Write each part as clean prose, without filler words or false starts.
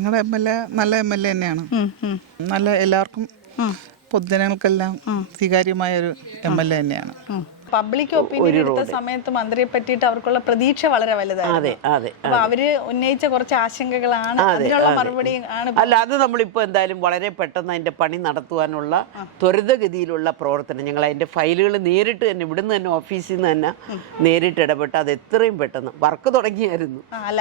ഞങ്ങളുടെ MLA നല്ല MLA തന്നെയാണ്. നല്ല എല്ലാവർക്കും പൊതുജനങ്ങൾക്കെല്ലാം സ്വീകാര്യമായ ഒരു MLA തന്നെയാണ്. പബ്ലിക് ഒപ്പീനിയൻ എടുത്ത സമയത്ത് മന്ത്രിയെ പറ്റിയിട്ട് അവർക്കുള്ള പ്രതീക്ഷ വളരെ വലുതായിരുന്നു. അപ്പൊ അവര് ഉന്നയിച്ച കുറച്ച് ആശങ്കകളാണ്, അതിനുള്ള മറുപടി ആണ്. അല്ല, അത് നമ്മളിപ്പോൾ എന്തായാലും വളരെ പെട്ടെന്ന് അതിന്റെ പണി നടത്തുവാനുള്ള ത്വരിതഗതിയിലുള്ള പ്രവർത്തനം, ഞങ്ങൾ അതിന്റെ ഫയലുകൾ നേരിട്ട് തന്നെ ഇവിടുന്ന് തന്നെ ഓഫീസിൽ നിന്ന് തന്നെ നേരിട്ട് ഇടപെട്ട് അത് എത്രയും പെട്ടെന്ന് വർക്ക് തുടങ്ങിയായിരുന്നു.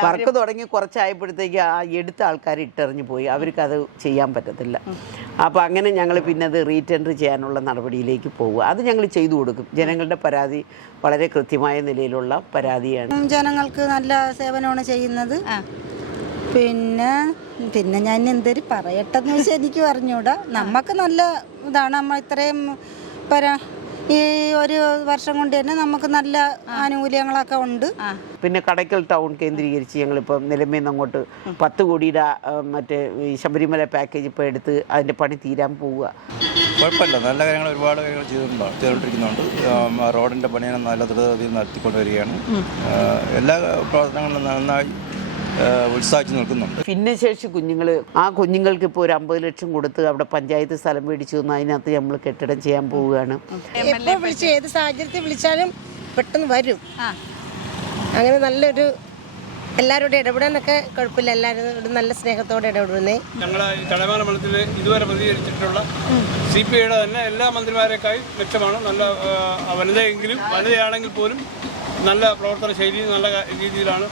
വർക്ക് തുടങ്ങി കുറച്ചായപ്പോഴത്തേക്ക് ആ എടുത്ത ആൾക്കാർ ഇട്ടെറിഞ്ഞു പോയി, അവർക്ക് അത് ചെയ്യാൻ പറ്റത്തില്ല. അപ്പോൾ അങ്ങനെ ഞങ്ങൾ പിന്നെ അത് റീടെൻഡർ ചെയ്യാനുള്ള നടപടിയിലേക്ക് പോകുക. അത് ഞങ്ങൾ ചെയ്തു കൊടുക്കും. ജനങ്ങളുടെ പരാതി വളരെ കൃത്യമായ നിലയിലുള്ള പരാതിയാണ്. ജനങ്ങൾക്ക് നല്ല സേവനമാണ് ചെയ്യുന്നത്. പിന്നെ ഞാൻ എന്തൊരു പറയട്ടെന്ന് വെച്ചാൽ എനിക്ക് പറഞ്ഞൂടാ. നമുക്ക് നല്ല ഇതാണ്. നമ്മൾ ഇത്രയും ഈ ഒരു വർഷം കൊണ്ട് തന്നെ നമുക്ക് നല്ല ആനുകൂല്യങ്ങളൊക്കെ ഉണ്ട്. പിന്നെ കടയ്ക്കൽ ടൗൺ കേന്ദ്രീകരിച്ച് ഞങ്ങളിപ്പോൾ നിലമേന്ന് അങ്ങോട്ട് 10 കോടിയുടെ മറ്റേ ശബരിമല പാക്കേജ് ഇപ്പോൾ എടുത്ത് അതിൻ്റെ പണി തീരാൻ പോവുക. കുഴപ്പമില്ല, നല്ല കാര്യങ്ങൾ ഒരുപാട് കാര്യങ്ങൾ ചെയ്തുകൊണ്ടിരിക്കുന്നുണ്ട്. റോഡിൻ്റെ പണി നല്ല ദ്രുതഗതിയിൽ നടത്തിക്കൊണ്ടുവരികയാണ്. എല്ലാ പ്രവർത്തനങ്ങളും നന്നായി ഉത്സാഹിച്ച് നിൽക്കുന്നുണ്ട്. ഭിന്നശേഷി കുഞ്ഞുങ്ങൾ, ആ കുഞ്ഞുങ്ങൾക്ക് ഇപ്പോൾ ഒരു 50 ലക്ഷം കൊടുത്ത് അവിടെ പഞ്ചായത്ത് സ്ഥലം മേടിച്ചു തന്നു. അതിനകത്ത് നമ്മൾ കെട്ടിടം ചെയ്യാൻ പോവുകയാണ്. ഏത് സാഹചര്യത്തിൽ വിളിച്ചാലും പെട്ടെന്ന് വരും. അങ്ങനെ നല്ലൊരു എല്ലാവരോടും ഇടപെടാനൊക്കെ കുഴപ്പമില്ല. എല്ലാവരും നല്ല സ്നേഹത്തോടെ ഇടപെടുന്നേ. ഞങ്ങളെ ചടയമംഗലം മണ്ഡലത്തിൽ ഇതുവരെ പ്രതികരിച്ചിട്ടുള്ള CPIയുടെ തന്നെ എല്ലാ മന്ത്രിമാരെക്കായി മെച്ചമാണ്. നല്ല വനിതയാണെങ്കിൽ പോലും നല്ല പ്രവർത്തന ശൈലി, നല്ല രീതിയിലാണ്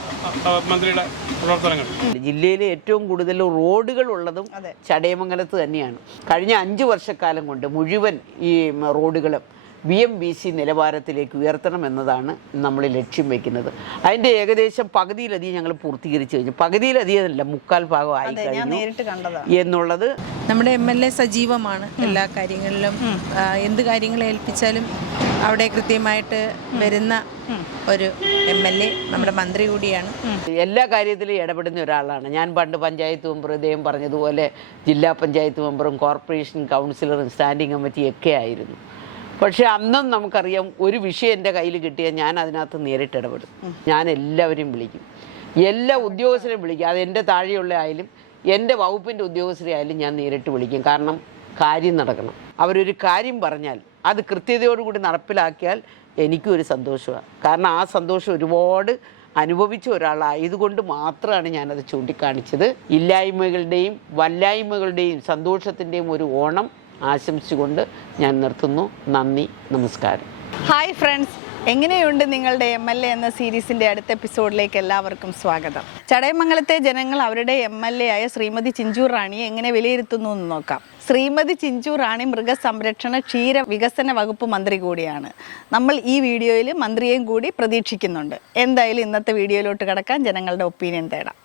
മന്ത്രിയുടെ പ്രവർത്തനങ്ങൾ. ജില്ലയിലെ ഏറ്റവും കൂടുതൽ റോഡുകൾ ഉള്ളതും ചടയമംഗലത്ത് തന്നെയാണ്. കഴിഞ്ഞ 5 വർഷക്കാലം കൊണ്ട് മുഴുവൻ ഈ റോഡുകളും BMBC നിലവാരത്തിലേക്ക് ഉയർത്തണം എന്നതാണ് നമ്മൾ ലക്ഷ്യം വയ്ക്കുന്നത്. അതിൻ്റെ ഏകദേശം പകുതിയിലധികം ഞങ്ങൾ പൂർത്തീകരിച്ചു കഴിഞ്ഞു. പകുതിയിലധികം അല്ല, 3/4 ഭാഗം ആയി കഴിഞ്ഞു എന്നുള്ളത്. നമ്മുടെ MLA സജീവമാണ്. എല്ലാ കാര്യങ്ങളിലും എന്ത് കാര്യങ്ങൾ ഏൽപ്പിച്ചാലും അവിടെ കൃത്യമായിട്ട് വരുന്ന ഒരു MLA, നമ്മുടെ മന്ത്രി കൂടിയാണ്. എല്ലാ കാര്യത്തിലും ഇടപെടുന്ന ഒരാളാണ്. ഞാൻ പണ്ട് പഞ്ചായത്ത് മെമ്പർ, ഇദ്ദേഹം പറഞ്ഞതുപോലെ ജില്ലാ പഞ്ചായത്ത് മെമ്പറും കോർപ്പറേഷൻ കൗൺസിലറും സ്റ്റാൻഡിംഗ് കമ്മിറ്റിയൊക്കെ ആയിരുന്നു. പക്ഷെ അന്നും നമുക്കറിയാം, ഒരു വിഷയം എൻ്റെ കയ്യിൽ കിട്ടിയാൽ ഞാൻ അതിനകത്ത് നേരിട്ട് ഇടപെടും. ഞാൻ എല്ലാവരെയും വിളിക്കും, എല്ലാ ഉദ്യോഗസ്ഥരെയും വിളിക്കും. അത് എൻ്റെ താഴെയുള്ള ആയാലും എൻ്റെ വകുപ്പിൻ്റെ ഉദ്യോഗസ്ഥരെ ആയാലും ഞാൻ നേരിട്ട് വിളിക്കും. കാരണം കാര്യം നടക്കണം. അവരൊരു കാര്യം പറഞ്ഞാൽ അത് കൃത്യതയോടുകൂടി നടപ്പിലാക്കിയാൽ എനിക്കും ഒരു സന്തോഷമാണ്. കാരണം ആ സന്തോഷം ഒരുപാട് അനുഭവിച്ച ഒരാളായതുകൊണ്ട് മാത്രമാണ് ഞാനത് ചൂണ്ടിക്കാണിച്ചത്. ഇല്ലായ്മകളുടെയും വല്ലായ്മകളുടെയും സന്തോഷത്തിൻ്റെയും ഒരു ഓണം ആശംസിച്ചുകൊണ്ട് ഞാൻ നിർത്തുന്നു. നന്ദി, നമസ്കാരം. ഹായ് ഫ്രണ്ട്സ്, എങ്ങനെയുണ്ട് നിങ്ങളുടെ MLA എന്ന സീരീസിൻ്റെ അടുത്ത എപ്പിസോഡിലേക്ക് എല്ലാവർക്കും സ്വാഗതം. ചടയമംഗലത്തെ ജനങ്ങൾ അവരുടെ MLA ആയ ശ്രീമതി ചിഞ്ചു റാണിയെ എങ്ങനെ വിലയിരുത്തുന്നു എന്ന് നോക്കാം. ശ്രീമതി ചിഞ്ചു റാണി മൃഗസംരക്ഷണ ക്ഷീര വികസന വകുപ്പ് മന്ത്രി കൂടിയാണ്. നമ്മൾ ഈ വീഡിയോയിൽ മന്ത്രിയെയും കൂടി പ്രതീക്ഷിക്കുന്നുണ്ട്. എന്തായാലും ഇന്നത്തെ വീഡിയോയിലോട്ട് കടക്കാൻ ജനങ്ങളുടെ ഒപ്പീനിയൻ തേടാം.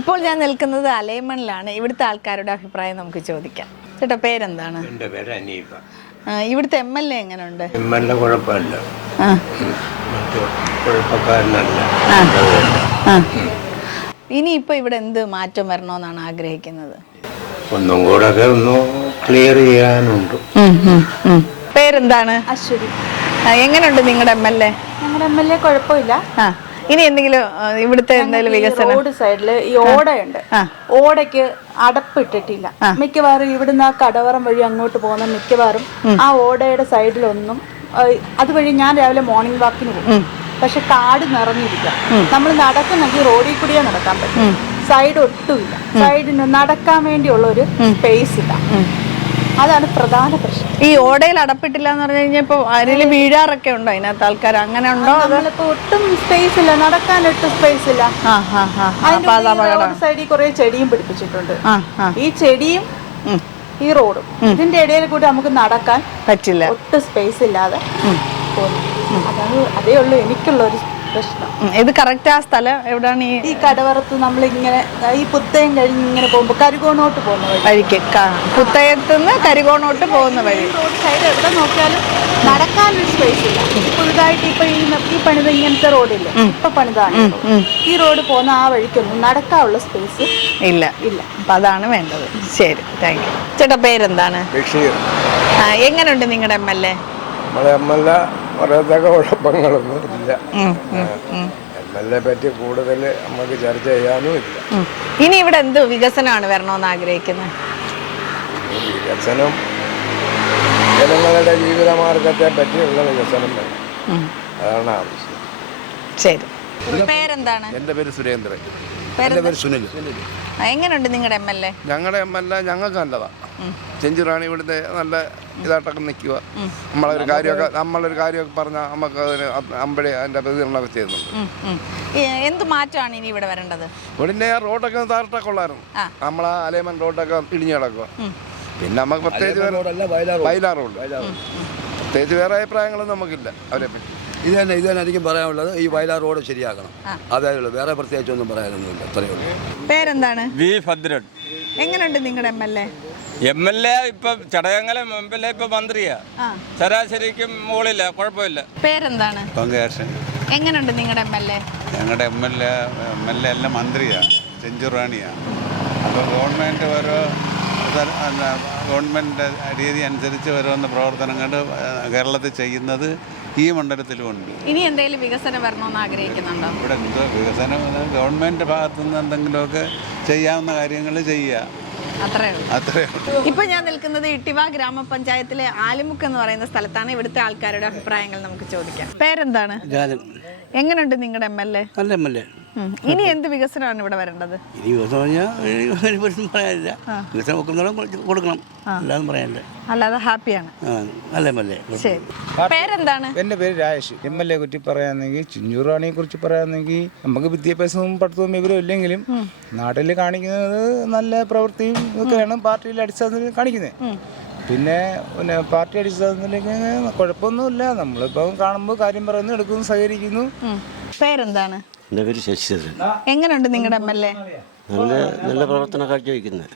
ഇപ്പോൾ ഞാൻ നിൽക്കുന്നത് അലൈമണിലാണ്. ഇവിടുത്തെ ആൾക്കാരുടെ അഭിപ്രായം നമുക്ക് ചോദിക്കാം. ചേട്ടാ, പേരെന്താണ്? എൻ്റെ പേര് അനീഫ. ഇവിടുത്തെ MLA എങ്ങനെയുണ്ട്? MLA കുഴപ്പമില്ല, കുഴപ്പക്കാരനല്ല. ഇനിയിപ്പോൾ ഇവിടെ എന്ത് മാറ്റം വരണമെന്നാണ് ആഗ്രഹിക്കുന്നത്? ഒന്നും കൂടെ ഒന്ന് ക്ലിയർ ചെയ്യാനുണ്ട്. പേരെന്താണ്? അശ്വതി. എങ്ങനെയുണ്ട് നിങ്ങളുടെ MLA? ഞങ്ങളുടെ MLA കുഴപ്പമില്ല. ഇനി എന്തെങ്കിലും ഇവിടുത്തെ എന്തെങ്കിലും വികസനം? റോഡ് സൈഡില് ഈ ഓടയുണ്ട്, ഓടയ്ക്ക് അടപ്പിട്ടിട്ടില്ല. മിക്കവാറും ഇവിടുന്ന് ആ കടവറം വഴി അങ്ങോട്ട് പോകുന്ന മിക്കവാറും ആ ഓടയുടെ സൈഡിലൊന്നും, അതുവഴി ഞാൻ രാവിലെ മോർണിംഗ് വാക്കിന് പോകും. പക്ഷെ കാട് നിറഞ്ഞിരിക്കുക. നമ്മൾ നടക്കുന്നെങ്കിൽ റോഡിൽ കൂടിയേ നടക്കാൻ പറ്റും. സൈഡ് ഒട്ടുമില്ല. സൈഡിന് നടക്കാൻ വേണ്ടിയുള്ള ഒരു സ്പേസ് ഇല്ല. അതാണ് പ്രധാന പ്രശ്നം. ഈ ഓടയിൽ അടപ്പിട്ടില്ല എന്ന് പറഞ്ഞു കഴിഞ്ഞാൽ ഇപ്പൊ അതിൽ വീഴാറൊക്കെ ഉണ്ടോ അതിനകത്ത് ആൾക്കാർ? അങ്ങനെ ഉണ്ടോ? നമ്മളിപ്പോ ഒട്ടും സ്പേസ് ഇല്ല, നടക്കാൻ ഒട്ടും സ്പേസ് ഇല്ല. റോഡ് സൈഡിൽ കുറെ ചെടിയും പിടിപ്പിച്ചിട്ടുണ്ട്. ഈ ചെടിയും ഈ റോഡും ഇതിന്റെ ഇടയിൽ കൂടി നമുക്ക് നടക്കാൻ പറ്റില്ല. ഒട്ടും സ്പേസ് ഇല്ലാതെ പോകുന്നു. അതേ ഉള്ളൂ എനിക്കുള്ള ഒരു പ്രശ്നം. ഇത് കറക്റ്റ് ആ സ്ഥലം എവിടെയാണ്? ഈ കടവറത്ത് നമ്മളിങ്ങനെ ഈ പുത്തയം കഴിഞ്ഞ് ഇങ്ങനെ പോകുമ്പോൾ കരുകോണോട്ട് പോകുന്ന വഴി, വഴിക്ക് പുത്തയത്തുനിന്ന് കരികോണോട്ട് പോകുന്ന വഴി. റോഡ് സൈഡ് എവിടെ നോക്കിയാലും നടക്കാനൊരു സ്പേസ് ഇല്ല. പുതുതായിട്ട് ഇപ്പൊ ഈ പണിത ഇങ്ങനത്തെ റോഡില്ലേ, ഇപ്പൊ പണിതാണ് ഈ റോഡ് പോകുന്ന ആ വഴിക്കൊന്നും നടക്കാനുള്ള സ്പേസ് ഇല്ല. അപ്പൊ അതാണ് വേണ്ടത്. ശരി, താങ്ക് യു. ചേട്ടാ പേരെന്താണ്? എങ്ങനെയുണ്ട് നിങ്ങളുടെ MLA? നമ്മളെ MLA പറയത്തക്ക കുഴപ്പങ്ങളൊന്നും ഇല്ല. MLA പറ്റി കൂടുതൽ നമുക്ക് ചർച്ച ചെയ്യാനും ഇല്ല. ഇനി ഇവിടെ എന്ത് വികസനമാണ് വരണമെന്ന് ആഗ്രഹിക്കുന്നത്? വികസനം ജനങ്ങളുടെ ജീവിതമാർഗത്തെ പറ്റിയുള്ള വികസനം വേണം, അതാണ് ആവശ്യം. ശരി, പേരെന്താണ്? എൻ്റെ പേര് സുരേന്ദ്രൻ. പേര് സുനിൽ. എങ്ങനെയുണ്ട് നിങ്ങളുടെ MLA? ഞങ്ങളുടെ MLA ഞങ്ങൾക്ക് നല്ലതാണ്. ചെഞ്ചുറാണി ഇവിടുത്തെ നല്ല ഇതായിട്ടൊക്കെ നിൽക്കുക. നമ്മളൊരു കാര്യമൊക്കെ പറഞ്ഞാൽ നമുക്ക് അതിന് അമ്പഴേ അതിൻ്റെ പ്രതികരണമൊക്കെ ചെയ്യുന്നുണ്ട്. എന്ത് മാറ്റമാണ് ഇനി ഇവിടെ വരേണ്ടത്? ഇവിടുത്തെ റോഡൊക്കെ താഴ്ത്തൊക്കെ ഉള്ളായിരുന്നു. നമ്മളാ അലേമൻ റോഡൊക്കെ ഇടിഞ്ഞു കിടക്കുക. പിന്നെ നമുക്ക് പ്രത്യേകിച്ച് വയലാർ റോഡ് പ്രത്യേകിച്ച് വേറെ അഭിപ്രായങ്ങളൊന്നും നമുക്കില്ല അവരെ പറ്റി. ഇത് തന്നെ എനിക്കും പറയാനുള്ളത്. ഈ വയലാർ റോഡ് ശരിയാക്കണം, അതേ ഉള്ളൂ. വേറെ പ്രത്യേകിച്ചൊന്നും പറയാനൊന്നുമില്ല. അത്രയേ ഉള്ളൂ. പേരെന്താണ്? വി ഭദ്രൻ. എങ്ങനെയുണ്ട് നിങ്ങളുടെ MLA? MLA ഇപ്പൊ ചടയങ്ങലം MLA ഇപ്പൊ മന്ത്രിയാ. ശരാശരിക്കും മുകളില്ല, കുഴപ്പമില്ല. പേരെന്താണ്? പങ്കേഷൻ. എങ്ങനെയുണ്ട് നിങ്ങളുടെ MLA? ഞങ്ങളുടെ MLA എല്ലാം മന്ത്രിയാ, ചെഞ്ചുറാണിയാ. അപ്പോൾ ഗവൺമെൻറ് ഓരോ ഗവൺമെൻറ് രീതി അനുസരിച്ച് ഓരോന്ന പ്രവർത്തനങ്ങൾ കേരളത്തിൽ ചെയ്യുന്നത് ഈ മണ്ഡലത്തിലുമുണ്ട്. ഇനി എന്തെങ്കിലും വികസനം വരണമെന്ന് ആഗ്രഹിക്കുന്നുണ്ടോ? ഇവിടെ എന്തോ വികസനം ഗവൺമെൻറ് ഭാഗത്തുനിന്ന് എന്തെങ്കിലുമൊക്കെ ചെയ്യാവുന്ന കാര്യങ്ങൾ ചെയ്യുക, അത്രേ അത്രേ. ഇപ്പൊ ഞാൻ നിൽക്കുന്നത് ഇട്ടിവ ഗ്രാമപഞ്ചായത്തിലെ ആലിമുക്ക് എന്ന് പറയുന്ന സ്ഥലത്താണ്. ഇവിടുത്തെ ആൾക്കാരുടെ അഭിപ്രായങ്ങൾ നമുക്ക് ചോദിക്കാം. പേരെന്താണ്? എങ്ങനെയുണ്ട് നിങ്ങളുടെ MLA? നല്ല MLA. ഇനി എന്ത് വികസനമാണ് ഇവിടെ വരേണ്ടത്? ഇനി വികസനം പറഞ്ഞാൽ പറയാനില്ല. വികസനം വെക്കുന്നോളം കൊടുക്കണം, അല്ലാതെ പറയാനില്ല. അല്ലാതെ ഹാപ്പിയാണ്. നല്ല MLA. ശരി, പേരെന്താണ്? എൻ്റെ പേര് രാജേഷ്. MLA കുറിച്ച് പറയാന്നെങ്കിൽ, ചിഞ്ചൂറാണിയെ കുറിച്ച് പറയാന്നെങ്കിൽ, നമുക്ക് വിദ്യാഭ്യാസവും പഠിത്തവും വിവരവും ഇല്ലെങ്കിലും നാട്ടിൽ കാണിക്കുന്നത് നല്ല പ്രവൃത്തിയും ഒക്കെയാണ് പാർട്ടിയിൽ അടിസ്ഥാനത്തിൽ കാണിക്കുന്നത്. പിന്നെ പാർട്ടി അടിസ്ഥാനത്തിലേക്ക് കുഴപ്പമൊന്നുമില്ല. നമ്മളിപ്പം കാണുമ്പോൾ കാര്യം പറയുന്നു, എടുക്കുന്നു, സഹകരിക്കുന്നു. പേരെന്താണ്? എൻ്റെ പേര് ശശിധരൻ. എങ്ങനെയുണ്ട് നിങ്ങളുടെ MLA? നല്ല പ്രവർത്തനം കാഴ്ചവെക്കുന്നത്.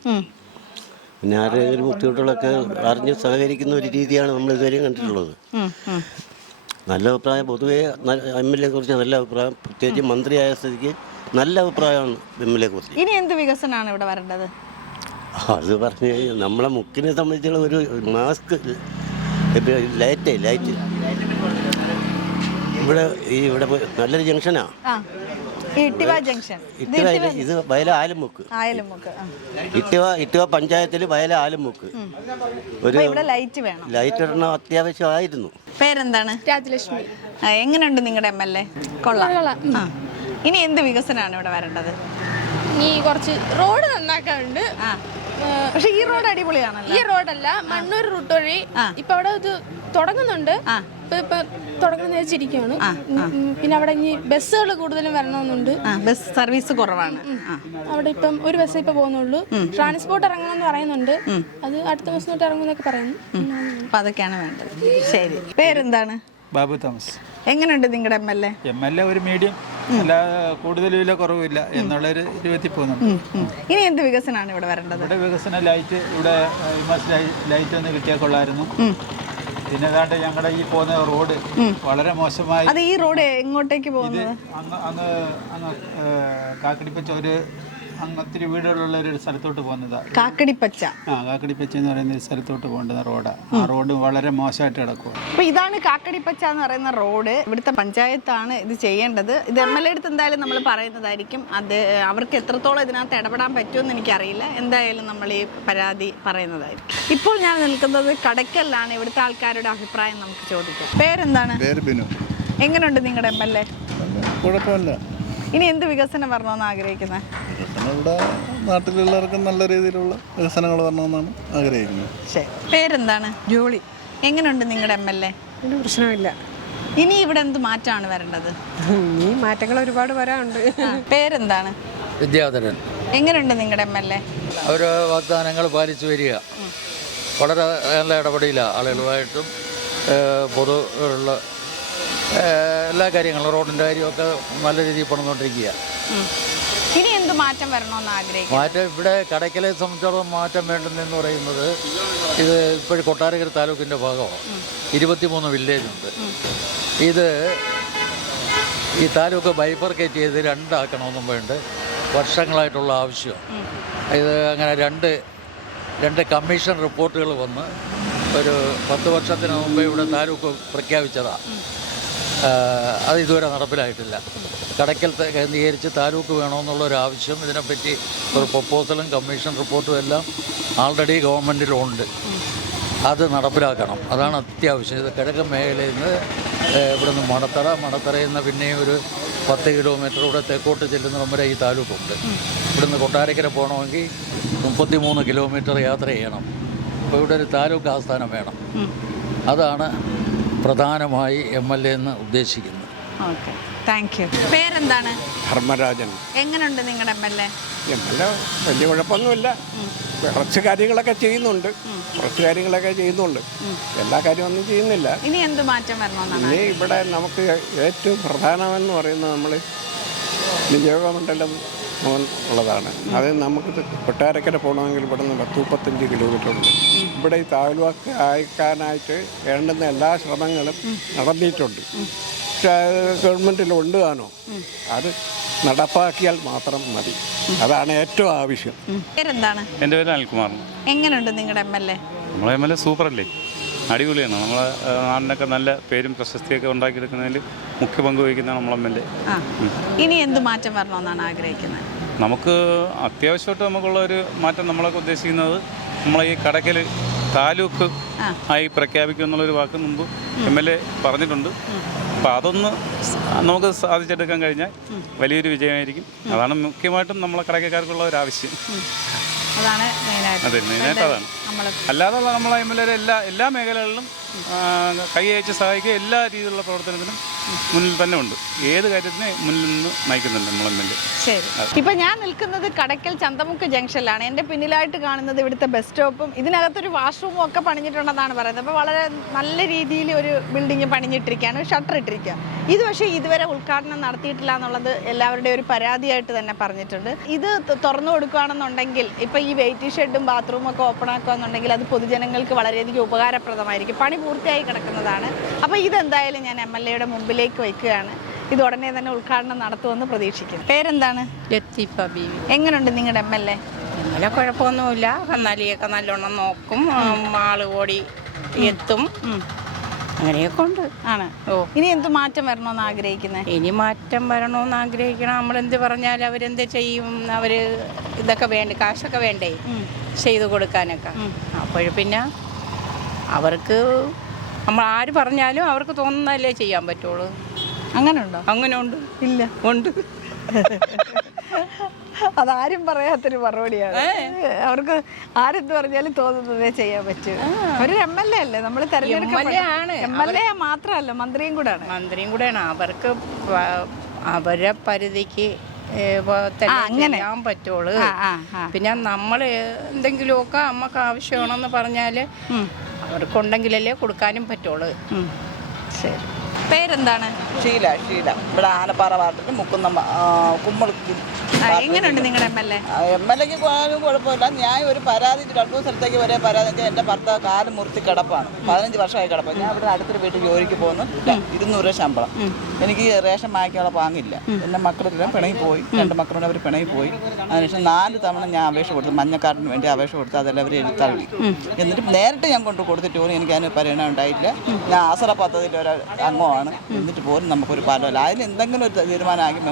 പിന്നെ ആരെങ്കിലും ബുദ്ധിമുട്ടുകളൊക്കെ അറിഞ്ഞ് സഹകരിക്കുന്ന ഒരു രീതിയാണ് നമ്മൾ ഇതുവരെയും കണ്ടിട്ടുള്ളത്. നല്ല അഭിപ്രായം പൊതുവേ MLA കുറിച്ച് നല്ല അഭിപ്രായം. പ്രത്യേകിച്ച് മന്ത്രിയായ സ്ഥിതിക്ക് നല്ല അഭിപ്രായമാണ് MLA കുറിച്ച്. ഇനി എന്ത് വികസനമാണ് ഇവിടെ വരേണ്ടത്? അത് പറഞ്ഞു കഴിഞ്ഞാൽ നമ്മളെ മുക്കിനെ സംബന്ധിച്ചുള്ള ഒരു മാസ്ക് ലൈറ്റ് ഇവിടെ നല്ലൊരു ജംഗ്ഷനാ. ഇത് വയല ആലുമുക്ക്. ഇട്ടിവ പഞ്ചായത്തിൽ വയല ആലുമുക്ക്. ഒരു ലൈറ്റ് ഇടണം അത്യാവശ്യമായിരുന്നു. പേരെന്താണ്? രാജലക്ഷ്മി. എങ്ങനെയുണ്ട് നിങ്ങളുടെ MLA? കൊള്ളാം. ഇനി എന്ത് വികസനമാണ് ഇവിടെ വരേണ്ടത്? ഈ കുറച്ച് റോഡ് നന്നാക്കാനുണ്ട്. പക്ഷെ ഈ റോഡ് അടിപൊളിയാണല്ലോ. ഈ റോഡല്ല, മണ്ണൂർ റൂട്ട് വഴി ഇപ്പൊ അവിടെ ഇത് തുടങ്ങുന്നുണ്ട്. ഇപ്പൊ തുടങ്ങുന്ന വെച്ചിരിക്കുകയാണ്. പിന്നെ അവിടെ ഇനി ബസ്സുകൾ കൂടുതലും വരണമെന്നുണ്ട്. ബസ് സർവീസ് കുറവാണ് അവിടെ. ഇപ്പം ഒരു ബസ് ഇപ്പൊ പോകുന്നുള്ളൂ. ട്രാൻസ്പോർട്ട് ഇറങ്ങണമെന്ന് പറയുന്നുണ്ട്. അത് അടുത്ത ബസ് തൊട്ട് ഇറങ്ങുന്നൊക്കെ പറയുന്നു. അപ്പൊ അതൊക്കെയാണ് വേണ്ടത്. ശരി, പേരെന്താണ്? ബാബു തോമസ്. എങ്ങനെയുണ്ട് നിങ്ങളുടെ MLA ഒരു മീഡിയം, അല്ല കൂടുതലും ഇല്ല കുറവില്ല എന്നുള്ളൊരു രൂപത്തിൽ പോകുന്നുണ്ട്. ഇനി എന്ത് വികസനമാണ് ഇവിടെ വരേണ്ടത്? ഇവിടെ വികസന ലൈറ്റ്, ഇവിടെ ലൈറ്റ് ഒന്ന് കിട്ടിയാൽ കൊള്ളായിരുന്നു. പിന്നെ ഏതാണ്ട് ഞങ്ങളുടെ ഈ പോകുന്ന റോഡ് വളരെ മോശമായി. അത് ഈ റോഡ് എങ്ങോട്ടേക്ക് പോകുന്നത്? അങ്ങ് കാക്കടിപ്പച്ച ഒരു അങ്ങത്തിരി വീടുകളുള്ള ഒരു സ്ഥലത്തോട്ട് പോകുന്നതാണ്. കാക്കടിപ്പച്ച എന്ന് പറയുന്ന ഒരു സ്ഥലത്തോട്ട് പോകേണ്ട റോഡാണ്. ആ റോഡ് വളരെ മോശമായിട്ട് കിടക്കുക. അപ്പൊ ഇതാണ് കാക്കടിപ്പച്ച എന്ന് പറയുന്ന റോഡ്. ഇവിടുത്തെ പഞ്ചായത്താണ് ഇത് ചെയ്യേണ്ടത്. ഇത് MLA അടുത്ത് എന്തായാലും നമ്മൾ പറയുന്നതായിരിക്കും. അത് അവർക്ക് എത്രത്തോളം ഇതിനകത്ത് ഇടപെടാൻ പറ്റുമെന്ന് എനിക്കറിയില്ല. എന്തായാലും നമ്മൾ ഈ പരാതി പറയുന്നതായിരിക്കും. ഇപ്പോൾ ഞാൻ നിൽക്കുന്നത് കടയ്ക്കലാണ്. ഇവിടുത്തെ ആൾക്കാരുടെ അഭിപ്രായം നമുക്ക് ചോദിക്കാം. പേരെന്താണ്? എങ്ങനെയുണ്ട് നിങ്ങളുടെ MLA? കുഴപ്പമില്ല. ഇനി എന്ത് വികസനം വരണമെന്ന് ആഗ്രഹിക്കുന്നത്? ഇവിടെ നാട്ടിലുള്ളവർക്ക് നല്ല രീതിയിലുള്ള വികസനങ്ങൾ വരണമെന്നാണ് ആഗ്രഹിക്കുന്നത്. ശരി, പേരെന്താണ്? ജോളി. എങ്ങനെയുണ്ട് നിങ്ങളുടെ MLA? ഒരു പ്രശ്നമില്ല. ഇനി ഇവിടെ എന്ത് മാറ്റമാണ് വരേണ്ടത്? ഈ മാറ്റങ്ങൾ ഒരുപാട് വരാനുണ്ട്. പേരെന്താണ്? വിദ്യാധരൻ. എങ്ങനെയുണ്ട് നിങ്ങളുടെ MLA? അവർ വാഗ്ദാനങ്ങൾ പാലിച്ചു വരിക. വളരെ നല്ല ഇടപെടില്ല ആളുകളുമായിട്ടും പൊതുവുള്ള എല്ലാ കാര്യങ്ങളും റോഡിൻ്റെ കാര്യമൊക്കെ നല്ല രീതിയിൽ പണിതുകൊണ്ടിരിക്കുക. ഇനി എന്ത് മാറ്റം വരണമെന്ന് ആഗ്രഹിക്കും? മാറ്റം ഇവിടെ കടയ്ക്കലെ സംബന്ധിച്ചിടത്തോളം മാറ്റം വേണ്ടുന്നതെന്ന് പറയുന്നത് ഇത് ഇപ്പോഴും കൊട്ടാരക്കര താലൂക്കിൻ്റെ ഭാഗമാണ്. 23 വില്ലേജുണ്ട്. ഇത് ഈ താലൂക്ക് ബൈഫർക്കേറ്റ് ചെയ്ത് 2 ആക്കണമെന്നും വേണ്ട വർഷങ്ങളായിട്ടുള്ള ആവശ്യമാണ്. ഇത് അങ്ങനെ രണ്ട് കമ്മീഷൻ റിപ്പോർട്ടുകൾ വന്ന് ഒരു 10 വർഷത്തിന് മുമ്പേ ഇവിടെ താലൂക്ക് പ്രഖ്യാപിച്ചതാണ്. അത് ഇതുവരെ നടപ്പിലായിട്ടില്ല. കടയ്ക്കൽ കേന്ദ്രീകരിച്ച് താലൂക്ക് വേണമെന്നുള്ളൊരു ആവശ്യം, ഇതിനെപ്പറ്റി ഒരു പ്രപ്പോസലും കമ്മീഷൻ റിപ്പോർട്ടും എല്ലാം ആൾറെഡി ഗവൺമെൻറ്റിലുണ്ട്. അത് നടപ്പിലാക്കണം, അതാണ് അത്യാവശ്യം. ഇത് കിഴക്കൻ മേഖലയിൽ നിന്ന് ഇവിടുന്ന് മണത്തറയിൽ നിന്ന് പിന്നെയും ഒരു 10 കിലോമീറ്റർ ഇവിടെ തെക്കോട്ട് ചെല്ലുന്ന വരെ ഈ താലൂക്കുണ്ട്. ഇവിടുന്ന് കൊട്ടാരക്കര പോകണമെങ്കിൽ 33 കിലോമീറ്റർ യാത്ര ചെയ്യണം. അപ്പോൾ ഇവിടെ ഒരു താലൂക്ക് ആസ്ഥാനം വേണം. അതാണ് പ്രധാനമായി MLA എന്ന് ഉദ്ദേശിക്കുന്നത്. Okay, thank you. പേരെന്താണ്? ധർമ്മരാജൻ. എങ്ങനെയുണ്ട് നിങ്ങളുടെ MLA? MLA വലിയ കുഴപ്പമൊന്നുമില്ല. കുറച്ച് കാര്യങ്ങളൊക്കെ ചെയ്യുന്നുണ്ട്. എല്ലാ കാര്യമൊന്നും ചെയ്യുന്നില്ല. ഇനി എന്ത് മാറ്റം വരണമെന്നാണ്? ഇനി ഇവിടെ നമുക്ക് ഏറ്റവും പ്രധാനമെന്ന് പറയുന്നത് നമ്മൾ നിയോജകമണ്ഡലം ഉള്ളതാണ്. അത് നമുക്ക് കൊട്ടാരക്കര പോകണമെങ്കിൽ ഇവിടെ നിന്ന് 10-35 കിലോമീറ്റർ ഉണ്ട്. ഇവിടെ ഈ താലൂക്ക് അയക്കാനായിട്ട് വേണ്ടുന്ന എല്ലാ ശ്രമങ്ങളും നടന്നിട്ടുണ്ട്. പക്ഷേ ഗവൺമെൻറ്റിൽ കൊണ്ടുപോകാനോ അത് നടപ്പാക്കിയാൽ മാത്രം മതി. അതാണ് ഏറ്റവും ആവശ്യം. പേരെന്താണ്? എൻ്റെ പേര് അനിൽകുമാർ. എങ്ങനെയുണ്ട് നിങ്ങളുടെ MLA? നമ്മളെ MLA സൂപ്പറല്ലേ, അടിപൊളിയാണ്. നമ്മളെ നാടിനൊക്കെ നല്ല പേരും പ്രശസ്തിയൊക്കെ ഉണ്ടാക്കിയെടുക്കുന്നതിൽ മുഖ്യ പങ്ക് വഹിക്കുന്നതാണ് നമ്മളെ MLA. ഇനി എന്ത് മാറ്റം വരണമെന്നാണ് ആഗ്രഹിക്കുന്നത്? നമുക്ക് അത്യാവശ്യമായിട്ട് നമുക്കുള്ള ഒരു മാറ്റം നമ്മളൊക്കെ ഉദ്ദേശിക്കുന്നത് നമ്മളെ ഈ കടയ്ക്കൽ താലൂക്ക് ആയി പ്രഖ്യാപിക്കും എന്നുള്ളൊരു വാക്ക് മുമ്പ് MLA പറഞ്ഞിട്ടുണ്ട്. അപ്പോൾ അതൊന്ന് നമുക്ക് സാധിച്ചെടുക്കാൻ കഴിഞ്ഞാൽ വലിയൊരു വിജയമായിരിക്കും. അതാണ് മുഖ്യമായിട്ടും നമ്മളെ കടയ്ക്കക്കാർക്കുള്ള ഒരു ആവശ്യം. അതാണ് അതെ, മെയിനായിട്ട് അതാണ്. അല്ലാതെ നമ്മളെ MLA എല്ലാ മേഖലകളിലും കൈ അയച്ച് സഹായിക്കുക, എല്ലാ രീതിയിലുള്ള പ്രവർത്തനത്തിനും മുന്നിൽ തന്നെ ഉണ്ട്. ഏത് കാര്യത്തിനെ മുന്നിൽ നിന്ന് നയിക്കുന്നുണ്ട് നമ്മളെ MLA. ശരി. ഇപ്പം ഞാൻ നിൽക്കുന്നത് കടയ്ക്കൽ ചന്തമുക്ക് ജംഗ്ഷനിലാണ്. എൻ്റെ പിന്നിലായിട്ട് കാണുന്നത് ഇവിടുത്തെ ബസ് സ്റ്റോപ്പും ഇതിനകത്തൊരു വാഷ്റൂമും ഒക്കെ പണിഞ്ഞിട്ടുണ്ടെന്നാണ് പറയുന്നത്. അപ്പോൾ വളരെ നല്ല രീതിയിൽ ഒരു ബിൽഡിങ് പണിഞ്ഞിട്ടിരിക്കുകയാണ്, ഷട്ടർ ഇട്ടിരിക്കുക. ഇത് പക്ഷേ ഇതുവരെ ഉദ്ഘാടനം നടത്തിയിട്ടില്ല എന്നുള്ളത് എല്ലാവരുടെയും ഒരു പരാതിയായിട്ട് തന്നെ പറഞ്ഞിട്ടുണ്ട്. ഇത് തുറന്നു കൊടുക്കുകയാണെന്നുണ്ടെങ്കിൽ ഇപ്പം ഈ വെയിറ്റിംഗ് ഷെഡും ബാത്റൂമും ഒക്കെ ഓപ്പൺ ആക്കുകയെന്നുണ്ടെങ്കിൽ അത് പൊതുജനങ്ങൾക്ക് വളരെയധികം ഉപകാരപ്രദമായിരിക്കും. പണി പൂർത്തിയായി കിടക്കുന്നതാണ്. അപ്പോൾ ഇതെന്തായാലും ഞാൻ MLAയുടെ മുമ്പിലേക്ക് വയ്ക്കുകയാണ്. ഇത് ഉടനെ തന്നെ ഉദ്ഘാടനം നടത്തുമെന്ന് പ്രതീക്ഷിക്കുന്നു. പേരെന്താണ്? ലത്തീഫ ബീവി. എങ്ങനെയുണ്ട് നിങ്ങളുടെ MLA? MLA കുഴപ്പമൊന്നുമില്ല. കന്നാലിയൊക്കെ നല്ലോണം നോക്കും, ആള് ഓടി എത്തും, അങ്ങനെയൊക്കെ ഉണ്ട്. ആണ്. ഇനി എന്ത് മാറ്റം വരണമെന്ന് ആഗ്രഹിക്കുന്നത്? ഇനി മാറ്റം വരണമെന്ന് ആഗ്രഹിക്കണം. നമ്മളെന്ത് പറഞ്ഞാൽ അവരെന്ത് ചെയ്യും? അവർ ഇതൊക്കെ വേണ്ടേ, കാശൊക്കെ വേണ്ടേ ചെയ്തു കൊടുക്കാനൊക്കെ. അപ്പോൾ പിന്നെ അവർക്ക് നമ്മൾ ആര് പറഞ്ഞാലും അവർക്ക് തോന്നുന്നതല്ലേ ചെയ്യാൻ പറ്റുള്ളൂ. അങ്ങനെയുണ്ടോ? അങ്ങനെ ഉണ്ട്. ഇല്ല, ഉണ്ട്. അതാരും പറയാത്തൊരു മറുപടിയാണ്. അവർക്ക് ആരെന്ത് പറഞ്ഞാലും തോന്നുന്നതേ ചെയ്യാൻ പറ്റൂ. ഒരു MLA അല്ലേ നമ്മൾ തെരഞ്ഞെടുക്കപ്പെട്ട MLA മാത്രമല്ല, മന്ത്രിയും കൂടെയാണ്. അവർക്ക് അവരെ പരിധിക്ക് ചെയ്യാൻ പറ്റുള്ളൂ. പിന്നെ നമ്മൾ എന്തെങ്കിലുമൊക്കെ നമുക്ക് ആവശ്യമാണെന്ന് പറഞ്ഞാൽ അവർക്കുണ്ടെങ്കിലല്ലേ കൊടുക്കാനും പറ്റുള്ളൂ. ശരി. പേരെന്താണ്? ഷീല. ഇവിടെ ആനപ്പാറ വാർഡിൽ കുമ്മളത്തിൽ. എങ്ങനെയുണ്ട് നിങ്ങളുടെ MLA? MLAക്ക് കുഴപ്പമില്ല. ഞാൻ ഒരു പരാതി 2 സ്ഥലത്തേക്ക് വരെ പരാതി. എൻ്റെ ഭർത്താവ് കാല് മുറിച്ച് കിടപ്പാണ്, 15 വർഷമായി കിടപ്പാണ്. ഞാൻ ഇവിടെ അടുത്തൊരു വീട്ടിൽ ജോലിക്ക് പോകുന്നു, 200 രൂപ ശമ്പളം. എനിക്ക് റേഷൻ വാങ്ങിക്കാനുള്ള പാങ്ങില്ല. എൻ്റെ മക്കളെല്ലാം പിണങ്ങി പോയി, 2 മക്കളുടെ അവർ പിണങ്ങി പോയി. അതിനുശേഷം 4 തവണ ഞാൻ അപേക്ഷ കൊടുത്തു, മഞ്ഞക്കാർഡിന് വേണ്ടി അപേക്ഷ കൊടുത്തു. അതെല്ലാം അവർ എഴുത്തള്ളി. എന്നിട്ട് നേരിട്ട് ഞാൻ കൊണ്ട് കൊടുത്തിട്ട് പോലും എനിക്ക് അതിന് പരിഗണന ഉണ്ടായില്ല. ഞാൻ ആസറ പദ്ധതിയിൽ ഒരു അംഗമാണ്. എന്നിട്ട് പോലും നമുക്കൊരു ഫലമില്ല. അതിൽ എന്തെങ്കിലും ഒരു തീരുമാനമാക്കി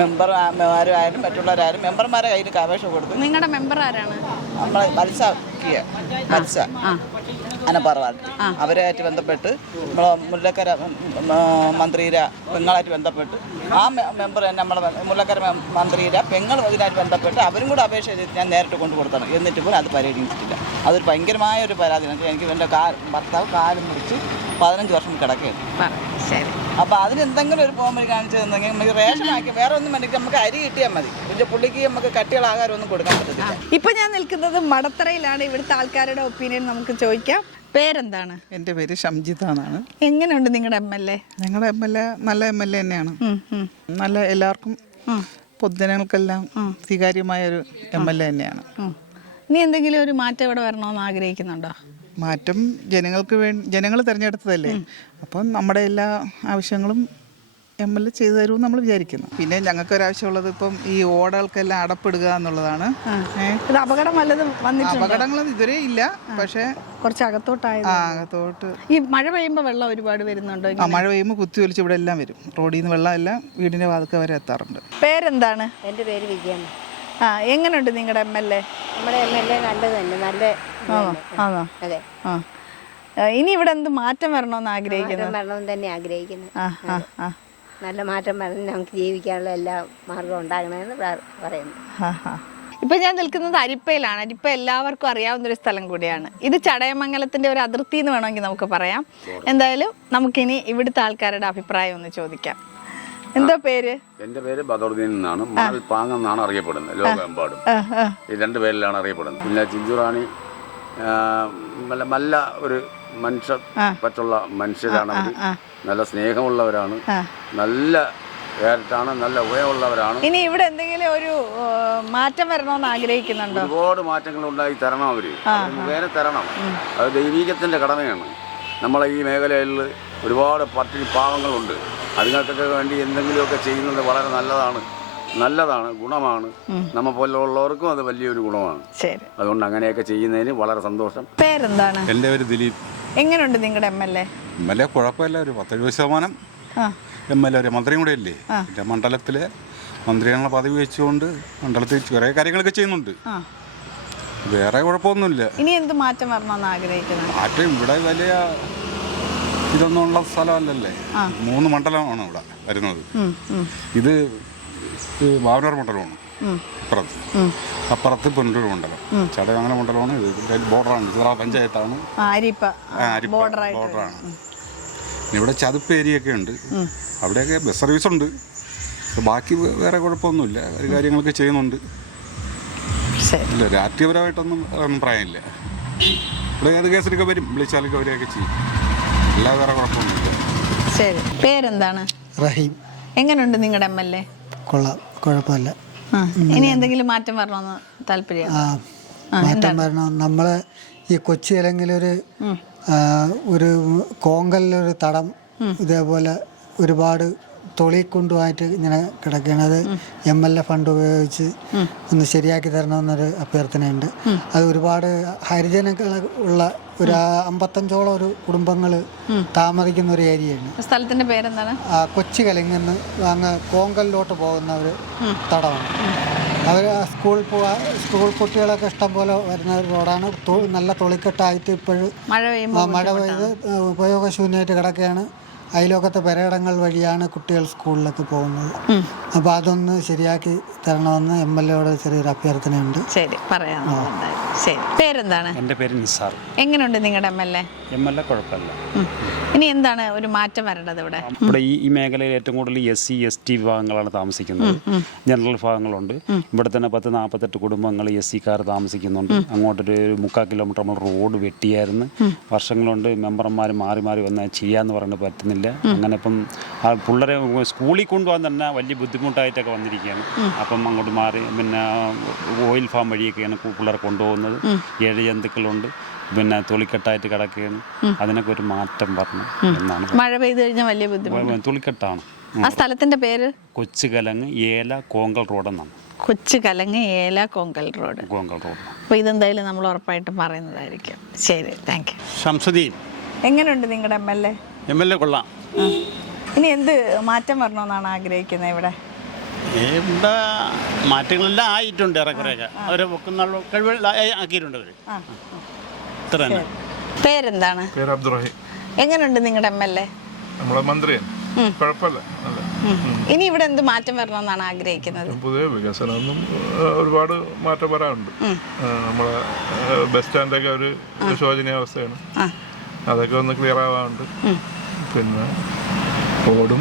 മെമ്പർമാരായാലും മറ്റുള്ളവരായാലും മെമ്പർമാരെ കയ്യിൽ അപേക്ഷ കൊടുത്തു. നിങ്ങളുടെ മെമ്പർ ആരാണ്? നമ്മളെ മത്സ ആനപ്പാറ വാർഡിൽ അവരായിട്ട് ബന്ധപ്പെട്ട് നമ്മളെ മുല്ലക്കര മന്ത്രിയുടെ പെങ്ങളായിട്ട് ബന്ധപ്പെട്ട് ആ മെമ്പർ തന്നെ നമ്മളെ മുല്ലക്കര മന്ത്രിയുടെ പെങ്ങൾ ഇതിനായിട്ട് ബന്ധപ്പെട്ട് അവരും കൂടെ അപേക്ഷ ചെയ്ത് ഞാൻ നേരിട്ട് കൊണ്ട് കൊടുത്താണ്. എന്നിട്ട് പോലും അത് പരിഗണിച്ചിട്ടില്ല. അതൊരു ഭയങ്കരമായ ഒരു പരാതിയാണ്. എനിക്ക് എൻ്റെ ഭർത്താവ് കാല് മുറിച്ച് 15 വർഷം കിടക്കുകയാണ്. ശരി. അപ്പോൾ അതിനെന്തെങ്കിലും ഒരു പോംവഴി കാണിച്ചു തന്നെങ്കിൽ നമുക്ക് റേഷനാക്കി വേറെ ഒന്നും വേണ്ടെങ്കിൽ നമുക്ക് അരി കിട്ടിയാൽ മതി. പിന്നെ പുള്ളിക്ക് നമുക്ക് കട്ടിയുള്ള ആഹാരം ഒന്നും കൊടുക്കാൻ പറ്റത്തില്ല. ഇപ്പം ഞാൻ നിൽക്കുന്നത് മടത്തറയിലാണ്. ഇവിടുത്തെ ആൾക്കാരുടെ ഒപ്പീനിയൻ നമുക്ക് ചോദിക്കാം. പേരെന്താണ്? എൻ്റെ പേര് ഷംജിത എന്നാണ്. എങ്ങനെയുണ്ട് നിങ്ങളുടെ MLA? ഞങ്ങളുടെ MLA നല്ല MLA തന്നെയാണ്. നല്ല എല്ലാവർക്കും പൊതുജനങ്ങൾക്കെല്ലാം സ്വീകാര്യമായ ഒരു MLA തന്നെയാണ്. നീ എന്തെങ്കിലും ഒരു മാറ്റം ഇവിടെ വരണമെന്ന് ആഗ്രഹിക്കുന്നുണ്ടോ? മാറ്റം ജനങ്ങൾ തിരഞ്ഞെടുത്തതല്ലേ, അപ്പം നമ്മുടെ എല്ലാ ആവശ്യങ്ങളും MLA ചെയ്തു തരുമെന്ന് നമ്മൾ വിചാരിക്കുന്നു. പിന്നെ ഞങ്ങൾക്ക് ഒരാവശ്യമുള്ളത് ഇപ്പം ഈ ഓടകൾക്കെല്ലാം അടപ്പിടുക എന്നുള്ളതാണ്. ഇത് അപകടം വല്ലതും വന്നിട്ടുണ്ടോ? അപകടങ്ങളൊന്നും ഇതുവരെ ഇല്ല, പക്ഷേ കുറച്ച് അകത്തോട്ടായത്. അകത്തോട്ട് ഈ മഴ പെയ്യുമ്പോൾ വെള്ളം ഒരുപാട് വരുന്നുണ്ടോ? മഴ പെയ്യുമ്പോൾ കുത്തി ഒലിച്ച് ഇവിടെ എല്ലാം വരും. റോഡിൽ നിന്ന് വെള്ളം എല്ലാം വീടിൻ്റെ വാതിൽക്ക വരെ എത്താറുണ്ട്. പേരെന്താണ്? എൻ്റെ പേര് വിജയമ്മ. എങ്ങനെയുണ്ട് നിങ്ങളുടെ MLA? നമ്മുടെ MLA നല്ലത് തന്നെ, നല്ല ആണോ? അതെ. ഇനി ഇവിടെ എന്ത് മാറ്റം വരണമെന്ന് ആഗ്രഹിക്കുന്നു? വരണമെന്ന് തന്നെ ആഗ്രഹിക്കുന്നു. നല്ല മാറ്റം വരണം, നമുക്ക് ജീവിക്കാനുള്ള എല്ലാ മാർഗവും ഉണ്ടാകണമെന്ന് പറയുന്നു. ഇപ്പം ഞാൻ നിൽക്കുന്നത് അരിപ്പയിലാണ്. അരിപ്പ എല്ലാവർക്കും അറിയാവുന്നൊരു സ്ഥലം കൂടിയാണ്. ഇത് ചടയമംഗലത്തിൻ്റെ ഒരു അതിർത്തി എന്ന് വേണമെങ്കിൽ നമുക്ക് പറയാം. എന്തായാലും നമുക്കിനി ഇവിടുത്തെ ആൾക്കാരുടെ അഭിപ്രായം ഒന്ന് ചോദിക്കാം. എന്താ പേര്? എൻ്റെ പേര് ബദറുദ്ദീൻ എന്നാണ്. മാൽ പാങ് എന്നാണ് അറിയപ്പെടുന്നത് ലോകമെമ്പാടും. ഈ രണ്ട് പേരിലാണ് അറിയപ്പെടുന്നത്. പിന്നെ ചിഞ്ചുറാണി നല്ല ഒരു മനുഷ്യ പറ്റുള്ള മനുഷ്യരാണ്. അവർ നല്ല സ്നേഹമുള്ളവരാണ്, നല്ല ക്യാരറ്റാണ്, നല്ല ഉപയോഗമുള്ളവരാണ്. ഇനി ഇവിടെ എന്തെങ്കിലും ഒരു മാറ്റം വരണമെന്ന് ആഗ്രഹിക്കുന്നുണ്ടോ? ഒരുപാട് മാറ്റങ്ങൾ ഉണ്ടായി തരണം. അവര് മുഖേന തരണം. അത് ദൈവീകത്തിൻ്റെ കടമയാണ്. നമ്മളെ ഈ മേഖലയിൽ ഒരുപാട് പട്ടിണി പാവങ്ങളുണ്ട്. അതുങ്ങൾക്കൊക്കെ വേണ്ടി എന്തെങ്കിലുമൊക്കെ ചെയ്യുന്നത് വളരെ നല്ലതാണ്, ഗുണമാണ്. നമ്മ പോലുള്ളവർക്കും അത് വലിയൊരു ഗുണമാണ്. അതുകൊണ്ട് അങ്ങനെയൊക്കെ ചെയ്യുന്നതിന് വളരെ സന്തോഷം. പേരെന്താണ്? എൻ്റെ പേര് ദിലീപ്. എങ്ങനെയുണ്ട് നിങ്ങളുടെ MLA? MLA കുഴപ്പമില്ല, ഒരു 70% MLA ഒരു മന്ത്രിയും കൂടെ അല്ലേ. എൻ്റെ മണ്ഡലത്തിലെ മന്ത്രിയാണുള്ള പദവി വെച്ചുകൊണ്ട് മണ്ഡലത്തിൽ കുറേ കാര്യങ്ങളൊക്കെ ചെയ്യുന്നുണ്ട്. വേറെ കുഴപ്പമൊന്നുമില്ല. ഇനി എന്ത് മാറ്റം വരണമെന്ന് ആഗ്രഹിക്കുന്നു? മാറ്റം ഇവിടെ വലിയ ഇതൊന്നുമുള്ള സ്ഥലമല്ലല്ലേ. 3 മണ്ഡലമാണ് ഇവിടെ വരുന്നത്. ഇത് വാവനൂർ മണ്ഡലമാണ് അപ്പുറത്ത് പുനലൂർ മണ്ഡലം, ചടയമംഗലം മണ്ഡലമാണ്. ഇത് ബോർഡറാണ്, ചിത്ര പഞ്ചായത്താണ്, ബോർഡറാണ്. ഇവിടെ ചതുപ്പ് ഏരിയൊക്കെ ഉണ്ട്, അവിടെയൊക്കെ ബസ് സർവീസ് ഉണ്ട്. ബാക്കി വേറെ കുഴപ്പമൊന്നുമില്ല, ഒരു കാര്യങ്ങളൊക്കെ ചെയ്യുന്നുണ്ട്. ഇല്ല, രാഷ്ട്രീയപരമായിട്ടൊന്നും അഭിപ്രായമില്ല. ഇവിടെ ഏത് കേസിലൊക്കെ വരും, വിളിച്ചാലൊക്കെ അവരെയൊക്കെ ചെയ്യും. അല്ലാതെ വേറെ കുഴപ്പമൊന്നുമില്ല. ശരി. പേരെന്താണ്? റഹീം. എങ്ങനെയുണ്ട് നിങ്ങളുടെ MLA? കൊള്ളാം, കുഴപ്പമില്ല. ഇനി എന്തെങ്കിലും മാറ്റം വരണമെന്ന് താല്പര്യം? മാറ്റം വരണം. നമ്മളെ ഈ കൊച്ചി അല്ലെങ്കിൽ ഒരു കോങ്കലിലൊരു തടം ഇതേപോലെ ഒരുപാട് തൊളിക്കൊണ്ടുമായിട്ട് ഇങ്ങനെ കിടക്കുന്നത് MLA ഫണ്ട് ഉപയോഗിച്ച് ഒന്ന് ശരിയാക്കി തരണമെന്നൊരു അഭ്യർത്ഥനയുണ്ട്. അത് ഒരുപാട് ഹരിജനങ്ങൾ ഉള്ള ഒരു 55ഓളം ഒരു കുടുംബങ്ങൾ താമസിക്കുന്ന ഒരു ഏരിയയാണ്. സ്ഥലത്തിന്റെ പേരെന്താണ്? കൊച്ചി കലിങ്ങെന്ന് അങ്ങ് കോങ്കലിലോട്ട് പോകുന്ന ഒരു തടമാണ്. അവർ സ്കൂൾ കുട്ടികളൊക്കെ ഇഷ്ടം പോലെ വരുന്ന ഒരു റോഡാണ്. നല്ല തൊളിക്കെട്ടായിട്ട് ഇപ്പോഴും മഴ പെയ്ത് ഉപയോഗശൂന്യമായിട്ട് കിടക്കുകയാണ്. അയലോക്കത്തെ പെരയിടങ്ങൾ വഴിയാണ് കുട്ടികൾ സ്കൂളിലൊക്കെ പോകുന്നത്. അപ്പോൾ അതൊന്ന് ശരിയാക്കി തരണമെന്ന് MLAയോട് ചെറിയൊരു അഭ്യർത്ഥനയുണ്ട്. ശരി, പറയാം. ശരി. പേരെന്താണ്? എൻ്റെ പേര് നിസാർ. എങ്ങനെയുണ്ട് നിങ്ങളുടെ MLA? MLA കുഴപ്പമില്ല. ഇനി എന്താണ് ഒരു മാറ്റം വരേണ്ടത് ഇവിടെ? ഇവിടെ ഈ മേഖലയിൽ ഏറ്റവും കൂടുതൽ SC ST വിഭാഗങ്ങളാണ് താമസിക്കുന്നത്. ജനറൽ വിഭാഗങ്ങളുണ്ട്. ഇവിടെ തന്നെ 10-48 കുടുംബങ്ങൾ SC-കാർ താമസിക്കുന്നുണ്ട്. അങ്ങോട്ടൊരു 3/4 കിലോമീറ്റർ നമ്മൾ റോഡ് വെട്ടിയായിരുന്നു. വർഷങ്ങളുണ്ട് മെമ്പർമാർ മാറി വന്നാൽ ചെയ്യാന്ന് പറഞ്ഞിട്ട് പറ്റുന്നില്ല. അങ്ങനെ ഇപ്പം ആ പിള്ളേരെ സ്കൂളിൽ കൊണ്ടുപോകാൻ തന്നെ വലിയ ബുദ്ധിമുട്ടായിട്ടൊക്കെ വന്നിരിക്കുകയാണ്. അപ്പം അങ്ങോട്ട് മാറി പിന്നെ ഓയിൽ ഫാം വഴിയൊക്കെയാണ് പിള്ളേരെ കൊണ്ടുപോകുന്നത്. 7 ജന്തുക്കളുണ്ട്, പിന്നെ തൊളിക്കെട്ടായിട്ട് കിടക്കുകയാണ്. അതിനൊക്കെ ഒരു മാറ്റം വരണം എന്നാണ്. മഴ പെയ്തു കഴിഞ്ഞാൽ വലിയ ബുദ്ധിമുട്ട്. തൊളിക്കെട്ടാണ്. ആ സ്ഥലത്തിന്റെ പേര് കൊച്ചുകലങ്ങ് ഏല കോങ്കൽ റോഡ് എന്നാണ്. കൊച്ചുകലങ്ങ് ഏല കോങ്കൽ റോഡ്. അപ്പോൾ ഇതെന്തായാലും നമ്മൾ ഉറപ്പായിട്ടും പറയുന്നതായിരിക്കും. ശരി, താങ്ക് യു. ഷംസുദ്ദീൻ. എങ്ങനെയുണ്ട് നിങ്ങളുടെ MLA കൊള്ളാം. ഇനി എന്ത് മാറ്റം വരണമെന്നാണ് ആഗ്രഹിക്കുന്നത് ഇവിടെ? ഇവിടെ മാറ്റങ്ങളെല്ലാം ആയിട്ടുണ്ട് ഏറെക്കുറെയൊക്കെ. അവർ വെക്കുന്ന കഴിവ് ആക്കിയിട്ടുണ്ട് അവർ. ഇത്ര തന്നെ. പേരെന്താണ്? പേര് അബ്ദുറഹീം. എങ്ങനെയുണ്ട് നിങ്ങളുടെ MLA? നമ്മളെ മന്ത്രിയാണ്, കുഴപ്പമില്ല. ഇനി ഇവിടെ എന്ത് മാറ്റം വരണമെന്നാണ് ആഗ്രഹിക്കുന്നത്? പുതിയ വികസനമൊന്നും ഒരുപാട് മാറ്റം വരാനുണ്ട്. നമ്മളെ ബസ് സ്റ്റാൻഡൊക്കെ ഒരു ശോചനീയാവസ്ഥയാണ്, അതൊക്കെ ഒന്ന് ക്ലിയർ ആവാറുണ്ട്. പിന്നെ റോഡും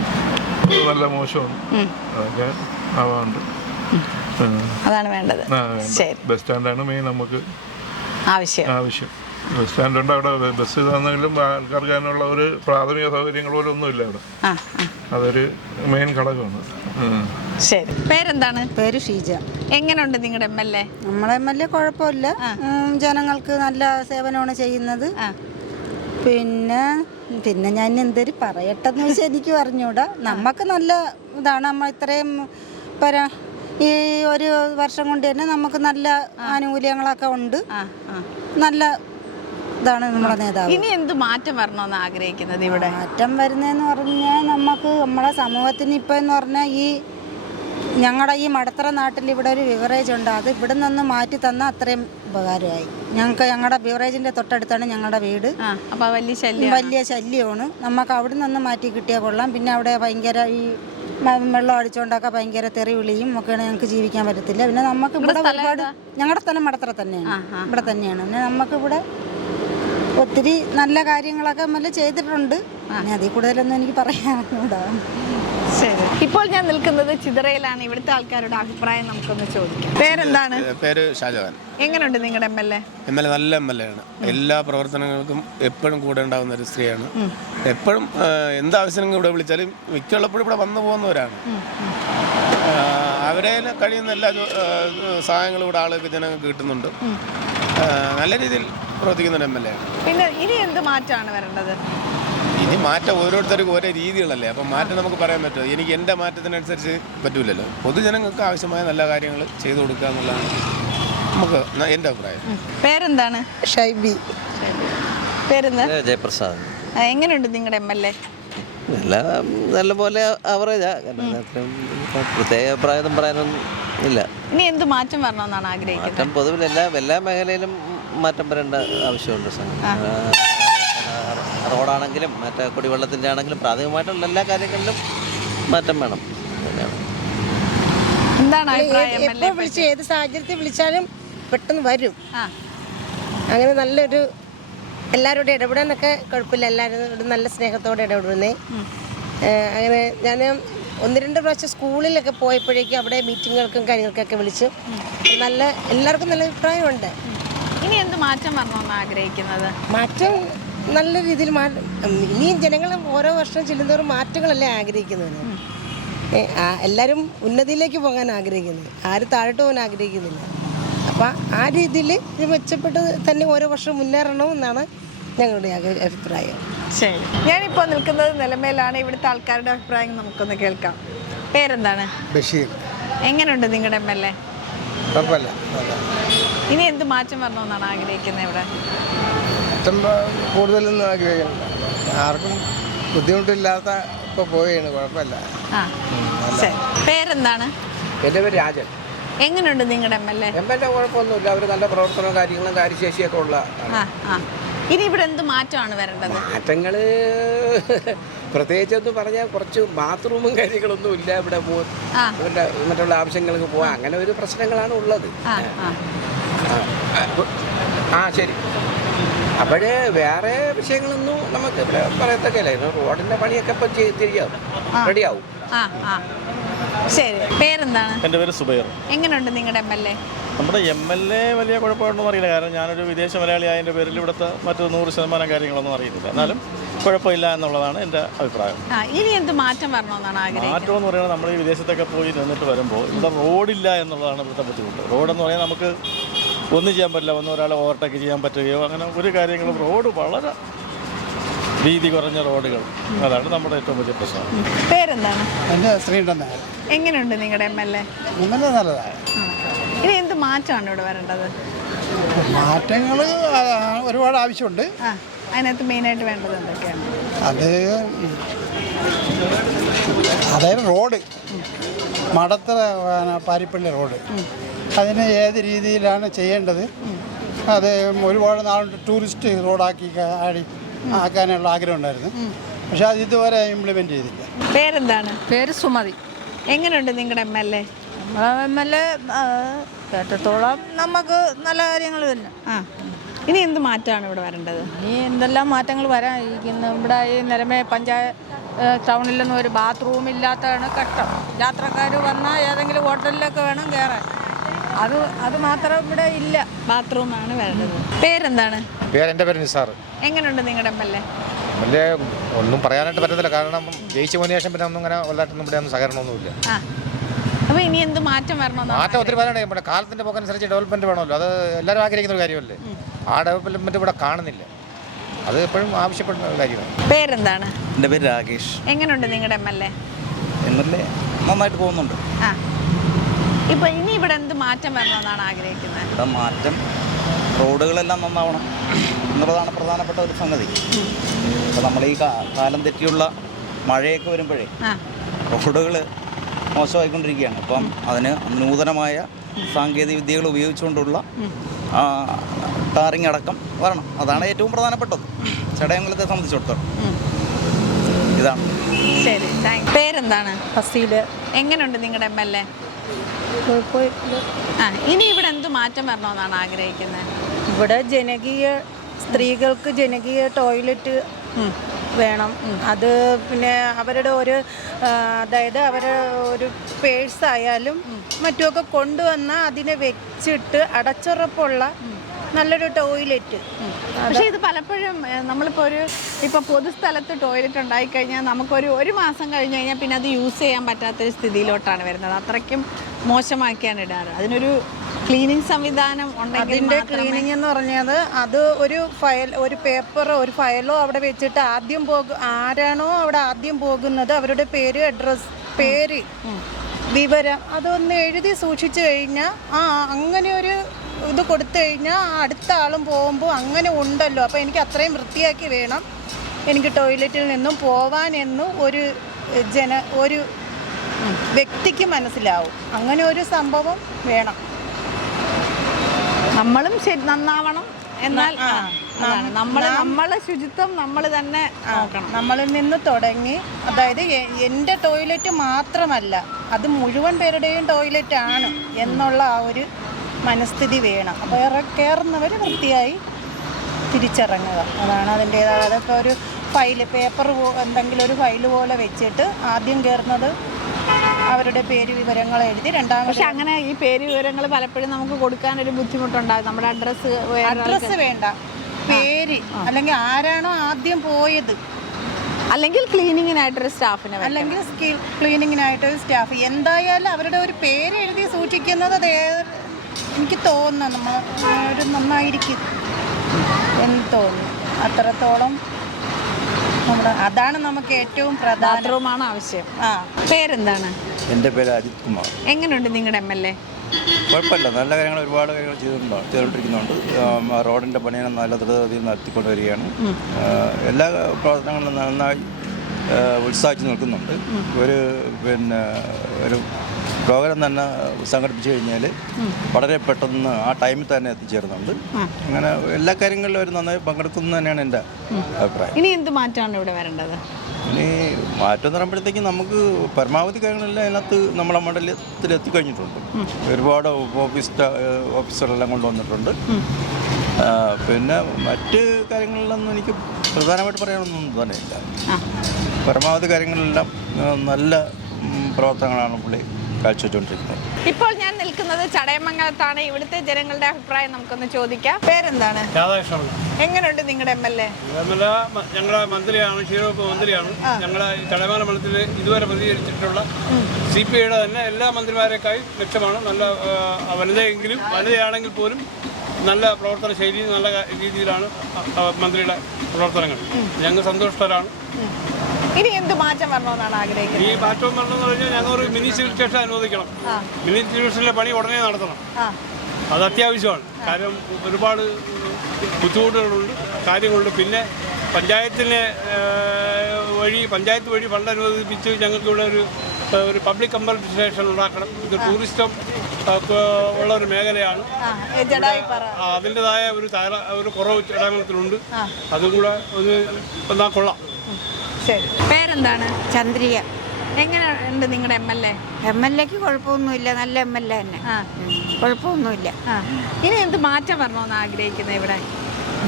നല്ല മോശമാണ്, അതൊക്കെ ആവാറുണ്ട്. അതാണ് വേണ്ടത്. ബസ് സ്റ്റാൻഡാണ് മെയിൻ നമുക്ക് ആവശ്യം. ബസ് സ്റ്റാൻഡുണ്ട്, അവിടെ ബസ് തന്നെങ്കിലും ആൾക്കാർക്ക് അതിനുള്ള ഒരു പ്രാഥമിക സൗകര്യങ്ങൾ പോലും ഒന്നുമില്ല അവിടെ. അതൊരു മെയിൻ ഘടകമാണ്. ശരി, പേരെന്താണ്? പേര് ഷീജ. എങ്ങനെയുണ്ട് നിങ്ങളുടെ MLA? നമ്മളെ MLA കുഴപ്പമില്ല, ജനങ്ങൾക്ക് നല്ല സേവനമാണ് ചെയ്യുന്നത്. പിന്നെ ഞാൻ എന്തൊരു പറയട്ടെന്ന് വെച്ചാൽ എനിക്ക് പറഞ്ഞൂടാ. നമുക്ക് നല്ല ഇതാണ്. നമ്മൾ ഇത്രയും ഈ ഒരു വർഷം കൊണ്ട് തന്നെ നമുക്ക് നല്ല ആനുകൂല്യങ്ങളൊക്കെ ഉണ്ട്. നല്ല ഇതാണ് നമ്മുടെ നേതാവ്. ഇനി എന്ത് മാറ്റം വരണമെന്ന് ആഗ്രഹിക്കുന്നത് ഇവിടെ? മാറ്റം വരുന്നതെന്ന് പറഞ്ഞാൽ നമുക്ക് നമ്മളെ സമൂഹത്തിന് ഇപ്പം എന്ന് പറഞ്ഞാൽ ഈ ഞങ്ങളുടെ ഈ മടത്തറ നാട്ടിൽ ഇവിടെ ഒരു ബിവറേജ് ഉണ്ട്. അത് ഇവിടെ നിന്ന് മാറ്റി തന്നാൽ അത്രയും ഉപകാരമായി ഞങ്ങൾക്ക്. ഞങ്ങളുടെ ബിവറേജിൻ്റെ തൊട്ടടുത്താണ് ഞങ്ങളുടെ വീട്. അപ്പോൾ വലിയ ശല്യമാണ്. നമുക്ക് അവിടെ നിന്ന് മാറ്റി കിട്ടിയാൽ കൊള്ളാം. പിന്നെ അവിടെ ഭയങ്കര ഈ വെള്ളം അടിച്ചുകൊണ്ടൊക്കെ ഭയങ്കര തെറി വിളിയും ഒക്കെയാണ്. ഞങ്ങൾക്ക് ജീവിക്കാൻ പറ്റത്തില്ല. പിന്നെ നമുക്ക് ഇവിടെ ഒരുപാട് ഞങ്ങളുടെ സ്ഥലം മടത്തറ തന്നെയാണ്, ഇവിടെ തന്നെയാണ്. പിന്നെ നമുക്കിവിടെ ഒത്തിരി നല്ല കാര്യങ്ങളൊക്കെ നമ്മൾ ചെയ്തിട്ടുണ്ട്. പിന്നെ അതിൽ കൂടുതലൊന്നും എനിക്ക് പറയാനുണ്ടോ. ശരി, ഇപ്പോൾ ഞാൻ നിൽക്കുന്നത് ചിതറയിലാണ്. ഇവിടുത്തെ ആൾക്കാരുടെ അഭിപ്രായം നമുക്കൊന്ന് ചോദിക്കാം. പേരെന്താണ്? പേര് ഷാജഹാൻ. എങ്ങനെയുണ്ട് നിങ്ങളുടെ MLA? MLA നല്ല MLA ആണ്. എല്ലാ പ്രവർത്തനങ്ങൾക്കും എപ്പോഴും കൂടെ ഉണ്ടാകുന്ന ഒരു സ്ത്രീയാണ്. എപ്പോഴും എന്താവശ്യങ്ങൾ ഇവിടെ വിളിച്ചാലും മിക്കുള്ളപ്പോഴും ഇവിടെ വന്നു പോകുന്നവരാണ്. അവരെ കഴിയുന്ന എല്ലാ സഹായങ്ങളും ഇവിടെ ആളുകൾക്ക് ജനങ്ങൾക്ക് കിട്ടുന്നുണ്ട്. നല്ല രീതിയിൽ പ്രവർത്തിക്കുന്ന MLA ആണ്. പിന്നെ ഇനി എന്ത് മാറ്റമാണ് വരേണ്ടത്? ഇനി മാറ്റം ഓരോരുത്തർക്കും ഓരോ രീതികളല്ലേ. അപ്പം മാറ്റം നമുക്ക് പറയാൻ പറ്റുമോ? എനിക്ക് എൻ്റെ മാറ്റത്തിനനുസരിച്ച് പറ്റൂലല്ലോ. പൊതുജനങ്ങൾക്ക് ആവശ്യമായ നല്ല കാര്യങ്ങൾ ചെയ്തു കൊടുക്കുക എന്നുള്ളതാണ് നമുക്ക് എൻ്റെ അഭിപ്രായം. പേരെന്താണ്? ഷൈബി. പേരെന്താ? ജയപ്രസാദ്. എങ്ങനെയുണ്ട് നിങ്ങളുടെ MLA? നല്ലപോലെ ആവറേജാ. പ്രത്യേക അഭിപ്രായം പറയാനൊന്നും ഇല്ല. ഇനി എന്ത് മാറ്റം വരണമെന്നാണ് ആഗ്രഹിക്കുന്നത്? മാറ്റം പൊതുവിൽ എല്ലാ മേഖലയിലും മാറ്റം വരേണ്ട ആവശ്യമുണ്ട്. റോഡാണെങ്കിലും മറ്റേ കുടിവെള്ളത്തിൻ്റെ ആണെങ്കിലും പ്രാഥമികമായിട്ടുള്ള എല്ലാ കാര്യങ്ങളിലും മാറ്റം വേണം. എന്താണ് എപ്പോൾ വിളിച്ച് ഏത് സാഹചര്യത്തിൽ വിളിച്ചാലും പെട്ടെന്ന് വരും. അങ്ങനെ നല്ലൊരു എല്ലാവരോടും ഇടപെടാനൊക്കെ കുഴപ്പമില്ല. എല്ലാവരും നല്ല സ്നേഹത്തോടെ ഇടപെടുന്നേ. അങ്ങനെ ഞാൻ 1-2 പ്രാവശ്യം സ്കൂളിലൊക്കെ പോയപ്പോഴേക്കും അവിടെ മീറ്റിങ്ങുകൾക്കും കാര്യങ്ങൾക്കൊക്കെ വിളിച്ചു. നല്ല എല്ലാവർക്കും നല്ല അഭിപ്രായമുണ്ട്. ഇനി എന്ത് മാറ്റം വരണമെന്ന് ആഗ്രഹിക്കുന്നത്? മാറ്റം നല്ല രീതിയിൽ ഇനിയും ജനങ്ങൾ ഓരോ വർഷം ചെല്ലുന്നവരും മാറ്റങ്ങളല്ലേ ആഗ്രഹിക്കുന്നത്. എല്ലാവരും ഉന്നതിയിലേക്ക് പോകാൻ ആഗ്രഹിക്കുന്നത്, ആരും താഴോട്ട് പോകാൻ ആഗ്രഹിക്കുന്നില്ല. അപ്പം ആ രീതിയിൽ ഇത് മെച്ചപ്പെട്ട് തന്നെ ഓരോ വർഷം മുന്നേറണമെന്നാണ് ഞങ്ങളുടെ അഭിപ്രായം. ശരി, ഞാനിപ്പോൾ നിൽക്കുന്നത് നിലമേലാണ്. ഇവിടുത്തെ ആൾക്കാരുടെ അഭിപ്രായം നമുക്കൊന്ന് കേൾക്കാം. പേരെന്താണ്? ബഷീർ. എങ്ങനെയുണ്ട് നിങ്ങളുടെ MLA? കുഴപ്പമില്ല. ഇനി എന്ത് മാറ്റം വരണമെന്നാണ് ആഗ്രഹിക്കുന്നത് ഇവിടെ? കൂടുതലൊന്നും ആഗ്രഹിക്കുന്നില്ല. ആർക്കും ബുദ്ധിമുട്ടില്ലാത്ത ഇപ്പോൾ പോവുകയാണ്. കുഴപ്പമില്ല. പേരെന്താണ്? എൻ്റെ പേര് രാജൻ. എങ്ങനെയുണ്ട് നിങ്ങളുടെ MLA? MLA കുഴപ്പമൊന്നുമില്ല. അവർ നല്ല പ്രവർത്തനവും കാര്യങ്ങളും കാര്യശേഷിയൊക്കെ ഉള്ള. ഇനി ഇവിടെ എന്ത് മാറ്റമാണ് വരേണ്ടത്? മാറ്റങ്ങൾ പ്രത്യേകിച്ചൊന്നും പറഞ്ഞാൽ കുറച്ച് ബാത്റൂമും കാര്യങ്ങളൊന്നും ഇല്ല ഇവിടെ. മറ്റുള്ള ആവശ്യങ്ങൾക്ക് പോകാൻ അങ്ങനെ ഒരു പ്രശ്നങ്ങളാണ് ഉള്ളത്. ശരി. അപ്പോഴേ വേറെ വിഷയങ്ങളൊന്നും നമുക്ക് ഇവിടെ പറയത്തക്കല്ലേ. റോഡിൻ്റെ പണിയൊക്കെ ഇപ്പം റെഡിയാവും. ശരി, പേരെന്താണ്? എൻ്റെ പേര് സുബൈർ. എങ്ങനെയുണ്ട് നിങ്ങളുടെ MLA? നമ്മുടെ MLA വലിയ കുഴപ്പമുണ്ടെന്ന് അറിയില്ല. കാരണം ഞാനൊരു വിദേശ മലയാളി ആയതിൻ്റെ പേരിൽ ഇവിടുത്തെ മറ്റു 100% കാര്യങ്ങളൊന്നും അറിയുന്നില്ല. എന്നാലും കുഴപ്പമില്ല എന്നുള്ളതാണ് എൻ്റെ അഭിപ്രായം. ഇനി എന്ത് മാറ്റം വരണമെന്നാണ് ആഗ്രഹിക്കുന്നത്? മാറ്റം എന്ന് പറയുന്നത് നമ്മൾ ഈ വിദേശത്തൊക്കെ പോയി നിന്നിട്ട് വരുമ്പോൾ ഇവിടെ റോഡില്ല എന്നുള്ളതാണ് ഇവിടുത്തെ ബുദ്ധിമുട്ട്. റോഡെന്ന് പറഞ്ഞാൽ നമുക്ക് ഒന്നും ചെയ്യാൻ പറ്റില്ല. ഒരാളെ ഓവർടേക്ക് ചെയ്യാൻ പറ്റുകയോ അങ്ങനെ ഒരു കാര്യങ്ങളും. റോഡ് വളരെ വീതി കുറഞ്ഞ റോഡുകൾ, അതാണ് നമ്മുടെ ഏറ്റവും വലിയ പ്രശ്നം. പേരെന്താണ്? എൻ്റെ ശ്രീകണ്ഠൻ. എങ്ങനെയുണ്ട് നിങ്ങളുടെ MLA? നല്ലതാണ്. ഇനി എന്ത് മാറ്റമാണ് ഇവിടെ വരേണ്ടത്? മാറ്റങ്ങൾ ഒരുപാട് ആവശ്യമുണ്ട്. അതിനകത്ത് മെയിനായിട്ട് വേണ്ടത് എന്തൊക്കെയാണ്? അതായത് റോഡ്, മടത്തറ പാരിപ്പള്ളി റോഡ്, അതിന് ഏത് രീതിയിലാണ് ചെയ്യേണ്ടത്? അത് ഒരുപാട് നാളുണ്ട് ടൂറിസ്റ്റ് ആക്കാനുള്ള ആഗ്രഹം ഉണ്ടായിരുന്നു. പക്ഷെ അത് ഇതുവരെ ഇംപ്ലിമെന്റ് ചെയ്തില്ല. പേരെന്താണ്? പേര് സുമതി. എങ്ങനെയുണ്ട് നിങ്ങളുടെ MLA? നമ്മളെ കേട്ടത്തോളം നമുക്ക് നല്ല കാര്യങ്ങൾ തന്നെ. ഇനി എന്ത് മാറ്റമാണ് ഇവിടെ വരേണ്ടത്? ഇനി എന്തെല്ലാം മാറ്റങ്ങൾ വരാനിരിക്കുന്നു. ഇവിടെ ഈ നിലമേ ടൗണിലൊന്നും ഒരു ബാത്റൂം ഇല്ലാത്തതാണ് കഷ്ടം. യാത്രക്കാർ വന്നാൽ ഏതെങ്കിലും ഹോട്ടലിലൊക്കെ വേണം കയറാൻ. അത് മാത്രം ഇവിടെ ഇല്ല. ബാത്റൂമാണ് വേണ്ടത്. പേരെന്താണ്? എൻ്റെ പേര് നിസാർ. എങ്ങനെയുണ്ട് നിങ്ങളുടെ MLA? വലിയ ഒന്നും പറയാനായിട്ട് പറ്റത്തില്ല. കാരണം ജയിച്ചു പോയതിനു ശേഷം പിന്നെ ഒന്നും ഇങ്ങനെ വലുതായിട്ടൊന്നും ഇവിടെ ഒന്നും സഹകരണമൊന്നുമില്ല. അപ്പോൾ ഇനി എന്ത് മാറ്റം വരണമെന്നാണ്? മാറ്റം ഒത്തിരി പറയാനുണ്ട്. നമ്മുടെ കാലത്തിൻ്റെ പോക്കനുസരിച്ച് ഡെവലപ്മെൻറ്റ് വേണമല്ലോ. അത് എല്ലാവരും ആഗ്രഹിക്കുന്ന ഒരു കാര്യമല്ലേ. ആ ഡെവലപ്മെൻറ്റ് ഇവിടെ കാണുന്നില്ല. അത് എപ്പോഴും ആവശ്യപ്പെടുന്ന ഒരു കാര്യമാണ്. പേരെന്താണ്? എൻ്റെ പേര് രാകേഷ്. എങ്ങനെയുണ്ട് നിങ്ങളുടെ MLA? നന്നായിട്ട് പോകുന്നുണ്ട്. ഇപ്പൊ ഇനി ഇവിടെ എന്ത് മാറ്റം വരണമെന്നാണ് ആഗ്രഹിക്കുന്നത്? ഇവിടെ മാറ്റം, റോഡുകളെല്ലാം നന്നാവണം എന്നുള്ളതാണ് പ്രധാനപ്പെട്ട ഒരു സംഗതി. അപ്പോൾ നമ്മൾ ഈ കാലം തെറ്റിയുള്ള മഴയൊക്കെ വരുമ്പോഴേ റോഡുകൾ മോശമായിക്കൊണ്ടിരിക്കുകയാണ്. അപ്പം അതിന് നൂതനമായ സാങ്കേതിക വിദ്യകൾ ഉപയോഗിച്ചുകൊണ്ടുള്ള ടാറിങ് അടക്കം വരണം. അതാണ് ഏറ്റവും പ്രധാനപ്പെട്ടത് ചടയമംഗലത്തെ സംബന്ധിച്ചിടത്തോളം. ഇതാണ്. ശരി, പേരെന്താണ്? ഫസീല്. എങ്ങനെയുണ്ട് നിങ്ങളുടെ MLA? ഇനി ഇവിടെ എന്ത് മാറ്റം വരണമെന്നാണ് ആഗ്രഹിക്കുന്നത്? ഇവിടെ സ്ത്രീകൾക്ക് ജനകീയ ടോയ്ലറ്റ് വേണം. അത് പിന്നെ അവരുടെ അതായത് അവരുടെ ഒരു പേഴ്സായാലും മറ്റുമൊക്കെ കൊണ്ടുവന്നാൽ അതിനെ വെച്ചിട്ട് അടച്ചുറപ്പുള്ള നല്ലൊരു ടോയ്ലറ്റ്. പക്ഷേ ഇത് പലപ്പോഴും നമ്മളിപ്പോൾ ഇപ്പോൾ പൊതുസ്ഥലത്ത് ടോയ്ലറ്റ് ഉണ്ടായിക്കഴിഞ്ഞാൽ നമുക്കൊരു മാസം കഴിഞ്ഞ് കഴിഞ്ഞാൽ പിന്നെ അത് യൂസ് ചെയ്യാൻ പറ്റാത്തൊരു സ്ഥിതിയിലോട്ടാണ് വരുന്നത്. അത്രയ്ക്കും മോശമാക്കിയാണ് ഇടാറ്. അതിനൊരു ക്ലീനിങ് സംവിധാനം ഉണ്ടെങ്കിൽ അതിൻ്റെ ക്ലീനിങ് എന്ന് പറഞ്ഞാൽ അത് ഒരു പേപ്പറോ ഒരു ഫയലോ അവിടെ വെച്ചിട്ട് ആരാണോ അവിടെ ആദ്യം പോകുന്നത് അവരുടെ പേര്, അഡ്രസ്, പേര്, വിവരം അതൊന്ന് എഴുതി സൂക്ഷിച്ചു കഴിഞ്ഞാൽ അങ്ങനെ ഒരു ഇത് കൊടുത്തു കഴിഞ്ഞാൽ അടുത്ത ആളും പോകുമ്പോൾ അങ്ങനെ ഉണ്ടല്ലോ. അപ്പോൾ എനിക്ക് അത്രയും വൃത്തിയാക്കി വേണം എനിക്ക് ടോയ്ലറ്റിൽ നിന്നും പോവാനെന്നും ഒരു വ്യക്തിക്ക് മനസ്സിലാവും. അങ്ങനെ ഒരു സംഭവം വേണം. നമ്മളും നന്നാവണം. എന്നാൽ നമ്മളെ ശുചിത്വം നമ്മൾ തന്നെ നോക്കണം. നമ്മളിൽ നിന്ന് തുടങ്ങി, അതായത് എൻ്റെ ടോയ്ലറ്റ് മാത്രമല്ല അത് മുഴുവൻ പേരുടെയും ടോയ്ലറ്റ് ആണ് എന്നുള്ള ആ ഒരു മനസ്ഥിതി വേണം. അപ്പോൾ കയറുന്നവർ വൃത്തിയായി തിരിച്ചിറങ്ങുക, അതാണ് അതിൻ്റേതായ. അതൊക്കെ ഒരു പേപ്പർ എന്തെങ്കിലും ഒരു ഫയല് പോലെ വെച്ചിട്ട് ആദ്യം കയറുന്നത് അവരുടെ പേര് വിവരങ്ങൾ എഴുതി, രണ്ടാമത്. പക്ഷെ അങ്ങനെ ഈ പേര് വിവരങ്ങൾ പലപ്പോഴും നമുക്ക് കൊടുക്കാനൊരു ബുദ്ധിമുട്ടുണ്ടാകും. നമ്മുടെ അഡ്രസ്സ് വേണ്ട, പേര്, അല്ലെങ്കിൽ ആരാണോ ആദ്യം പോയത്, അല്ലെങ്കിൽ ക്ലീനിങ്ങിനായിട്ടൊരു സ്റ്റാഫിനെ, അല്ലെങ്കിൽ ക്ലീനിങ്ങിനായിട്ടൊരു സ്റ്റാഫ്. എന്തായാലും അവരുടെ ഒരു പേര് എഴുതി സൂക്ഷിക്കുന്നത് എനിക്ക് തോന്നുന്നു ഒരു നന്നായിരിക്കും എന്ന് തോന്നുന്നു. അത്രത്തോളം അതാണ് നമുക്ക് ഏറ്റവും ബാത്റൂമാണ് ആവശ്യം. പേരെന്താണ്? എൻ്റെ പേര് അജിത് കുമാർ. എങ്ങനെയുണ്ട് നിങ്ങളുടെ MLA? കുഴപ്പമില്ല, നല്ല കാര്യങ്ങൾ, ഒരുപാട് കാര്യങ്ങൾ ചെയ്തുകൊണ്ടിരിക്കുന്നുണ്ട്. റോഡിൻ്റെ പണിയെ നല്ല ദ്രുതഗതിയിൽ നടത്തിക്കൊണ്ട് വരികയാണ്. എല്ലാ പ്രവർത്തനങ്ങളും നന്നായി ഉത്സാഹിച്ച് നിൽക്കുന്നുണ്ട്. ഒരു പ്രോഗ്രാം തന്നെ സംഘടിപ്പിച്ചു കഴിഞ്ഞാൽ വളരെ പെട്ടെന്ന് ആ ടൈമിൽ തന്നെ എത്തിച്ചേരുന്നുണ്ട്. അങ്ങനെ എല്ലാ കാര്യങ്ങളിലും അവർ നന്നായി പങ്കെടുക്കുന്നു തന്നെയാണ് എൻ്റെ അഭിപ്രായം. ഇനി എന്ത് മാറ്റമാണ് ഇവിടെ വരേണ്ടത്? ഇനി മാറ്റം എന്ന് പറയുമ്പോഴത്തേക്കും നമുക്ക് പരമാവധി കാര്യങ്ങളെല്ലാം അതിനകത്ത് നമ്മളെ മണ്ഡലത്തിൽ എത്തിക്കഴിഞ്ഞിട്ടുണ്ട്. ഒരുപാട് ഓഫീസറെല്ലാം കൊണ്ടുവന്നിട്ടുണ്ട്. പിന്നെ മറ്റ് കാര്യങ്ങളിലൊന്നും എനിക്ക് പ്രധാനമായിട്ട് പറയാനൊന്നും തന്നെയില്ല. പരമാവധി കാര്യങ്ങളെല്ലാം നല്ല പ്രവർത്തനങ്ങളാണ് പുള്ളി കാഴ്ചവെച്ചുകൊണ്ടിരിക്കുന്നത്. ഇപ്പോൾ ഞാൻ നിൽക്കുന്നത് ചടയമംഗലത്താണ്. ഇവിടുത്തെ ജനങ്ങളുടെ അഭിപ്രായം നമുക്കൊന്ന് ചോദിക്കാം. പേരെന്താണ്? രാധാകൃഷ്ണൻ. എങ്ങനെയുണ്ട് നിങ്ങളുടെ MLA? ഞങ്ങളുടെ മന്ത്രിയാണ്, ക്ഷീരവകുപ്പ് മന്ത്രിയാണ്. ഞങ്ങളുടെ ചടയമംഗലം മണ്ഡലത്തിൽ ഇതുവരെ പ്രതികരിച്ചിട്ടുള്ള CPIയുടെ തന്നെ എല്ലാ മന്ത്രിമാരെക്കായി മെച്ചമാണ്. നല്ല വനിതയാണെങ്കിൽ പോലും നല്ല പ്രവർത്തന ശൈലി, നല്ല രീതിയിലാണ് മന്ത്രിയുടെ പ്രവർത്തനങ്ങൾ. ഞങ്ങൾ സന്തുഷ്ടരാണ്. ഇനി എന്ത് മാറ്റം വരണമെന്നാണ് ആഗ്രഹിക്കുന്നത്? ഈ മാറ്റം വരണമെന്ന് പറഞ്ഞാൽ ഞങ്ങളൊരു മിനി സിവിൽ സ്റ്റേഷൻ അനുവദിക്കണം. മിനി സിവിൽ സ്റ്റേഷനിലെ പണി ഉടനെ നടത്തണം. അത് അത്യാവശ്യമാണ്. കാരണം ഒരുപാട് ബുദ്ധിമുട്ടുകളുണ്ട്, കാര്യങ്ങളുണ്ട്. പിന്നെ പഞ്ചായത്ത് വഴി ഫണ്ട് അനുവദിപ്പിച്ച് ഞങ്ങൾക്ക് ഇവിടെ ഒരു പബ്ലിക് കമ്പൽഷൻ സ്റ്റേഷൻ ഉണ്ടാക്കണം. ഇത് ടൂറിസ്റ്റം ഉള്ള ഒരു മേഖലയാണ്. അതിൻ്റെതായ ഒരു കുറവ് ചടയമംഗലത്തിലുണ്ട്. അതും കൂടെ ഒന്ന് എന്നാൽ കൊള്ളാം. ശരി. പേരെന്താണ്? ചന്ദ്രിക. എങ്ങനെയുണ്ട് നിങ്ങളുടെ MLAക്ക് കുഴപ്പമൊന്നുമില്ല, നല്ല MLA തന്നെ, കുഴപ്പമൊന്നുമില്ല. ഇനി എന്ത് മാറ്റം വരണമെന്ന് ആഗ്രഹിക്കുന്നത് ഇവിടെ?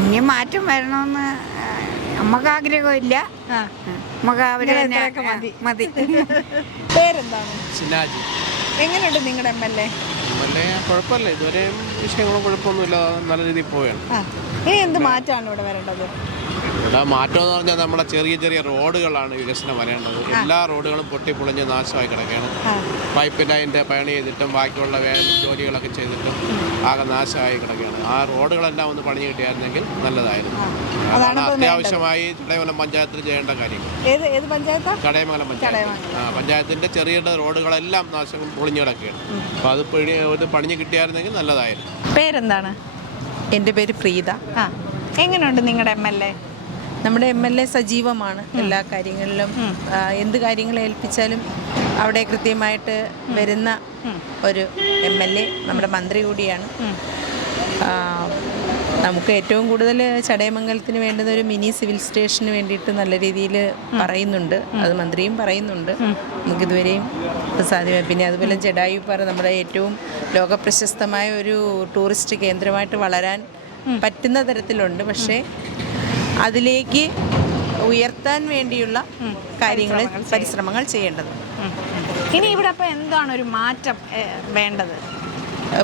ഇനി മാറ്റം വരണമെന്ന് നമുക്ക് ആഗ്രഹമില്ല, നമുക്ക് അവര് മതി. പേരെന്താണ്? സിനാജി. എങ്ങനെയുണ്ട് നിങ്ങളുടെ MLA? MLA കുഴപ്പമില്ല, ഇതുവരെയും വിഷയങ്ങളും കുഴപ്പമൊന്നുമില്ല, നല്ല രീതിയിൽ പോവുകയാണ്. ഇനി എന്ത് മാറ്റമാണ് ഇവിടെ വരേണ്ടത്? ഇവിടെ മാറ്റം എന്ന് പറഞ്ഞാൽ നമ്മളെ ചെറിയ ചെറിയ റോഡുകളാണ് വികസനം വരേണ്ടത്. എല്ലാ റോഡുകളും പൊട്ടിപ്പൊളിഞ്ഞ് നാശമായി കിടക്കുകയാണ്. പൈപ്പ് ലൈൻ്റെ പണി ചെയ്തിട്ടും ബാക്കിയുള്ള ജോലികളൊക്കെ ചെയ്തിട്ടും ആകെ നാശമായി കിടക്കുകയാണ്. ആ റോഡുകളെല്ലാം ഒന്ന് പണിഞ്ഞ് കിട്ടിയായിരുന്നെങ്കിൽ നല്ലതായിരുന്നു. അതാണ് അത്യാവശ്യമായി ചടയമംഗലം പഞ്ചായത്തിൽ ചെയ്യേണ്ട കാര്യങ്ങൾ. ചടയമംഗലം പഞ്ചായത്തിൻ്റെ ചെറിയ റോഡുകളെല്ലാം നാശം പൊളിഞ്ഞ് കിടക്കുകയാണ്. അപ്പോൾ അത് പണിഞ്ഞ് കിട്ടിയായിരുന്നെങ്കിൽ നല്ലതായിരുന്നു. പേരെന്താണ്? എൻ്റെ പേര് പ്രീത. എങ്ങനെയുണ്ട് നിങ്ങളുടെ MLA? നമ്മുടെ MLA സജീവമാണ് എല്ലാ കാര്യങ്ങളിലും. എന്ത് കാര്യങ്ങൾ ഏൽപ്പിച്ചാലും അവിടെ കൃത്യമായിട്ട് വരുന്ന ഒരു MLA, നമ്മുടെ മന്ത്രി കൂടിയാണ്. നമുക്ക് ഏറ്റവും കൂടുതൽ ചടയമംഗലത്തിന് വേണ്ടുന്ന ഒരു മിനി സിവിൽ സ്റ്റേഷന് വേണ്ടിയിട്ട് നല്ല രീതിയിൽ പറയുന്നുണ്ട്, അത് മന്ത്രിയും പറയുന്നുണ്ട്. നമുക്കിതുവരെയും സാധ്യമായി. പിന്നെ അതുപോലെ ജഡായുപ്പാറ നമ്മുടെ ഏറ്റവും ലോകപ്രശസ്തമായ ഒരു ടൂറിസ്റ്റ് കേന്ദ്രമായിട്ട് വളരാൻ പറ്റുന്ന തരത്തിലുണ്ട്. പക്ഷേ അതിലേക്ക് ഉയർത്താൻ വേണ്ടിയുള്ള പരിശ്രമങ്ങൾ ചെയ്യേണ്ടത്. ഇനി ഇവിടെ അപ്പോൾ എന്താണ് ഒരു മാറ്റം വേണ്ടത്?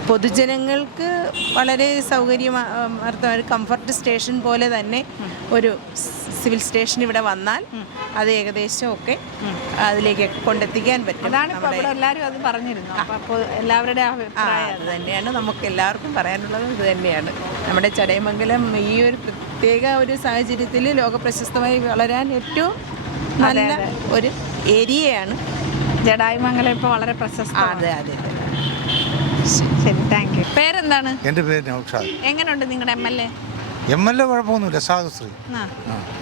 പൊതുജനങ്ങൾക്ക് വളരെ സൗകര്യമാർന്ന ഒരു കംഫർട്ട് സ്റ്റേഷൻ പോലെ തന്നെ ഒരു സിവിൽ സ്റ്റേഷൻ ഇവിടെ വന്നാൽ അത് ഏകദേശം ഒക്കെ അതിലേക്കൊക്കെ കൊണ്ടെത്തിക്കാൻ പറ്റും. എല്ലാവരും അത് പറഞ്ഞിരുന്നു. അപ്പോൾ എല്ലാവരുടെ അഭിപ്രായം അത് തന്നെയാണ്, നമുക്ക് എല്ലാവർക്കും പറയാനുള്ളത് ഇത് തന്നെയാണ്. നമ്മുടെ ചടയമംഗലം ഈ ഒരു പ്രത്യേക ഒരു സാഹചര്യത്തിൽ ലോകപ്രശസ്തമായി വളരാൻ ഏറ്റവും നല്ല ഒരു ഏരിയയാണ് ജഡായുമംഗലം. ഇപ്പോൾ വളരെ പ്രശസ്തമാണ്. അതെ അതെ. ശരി, താങ്ക് യു. പേരെന്താണ്? എൻ്റെ പേര് നൗഷാദ്. എങ്ങനെയുണ്ട് നിങ്ങളുടെ MLA? MLA കുഴപ്പമൊന്നുമില്ല, സാധുശ്രീ.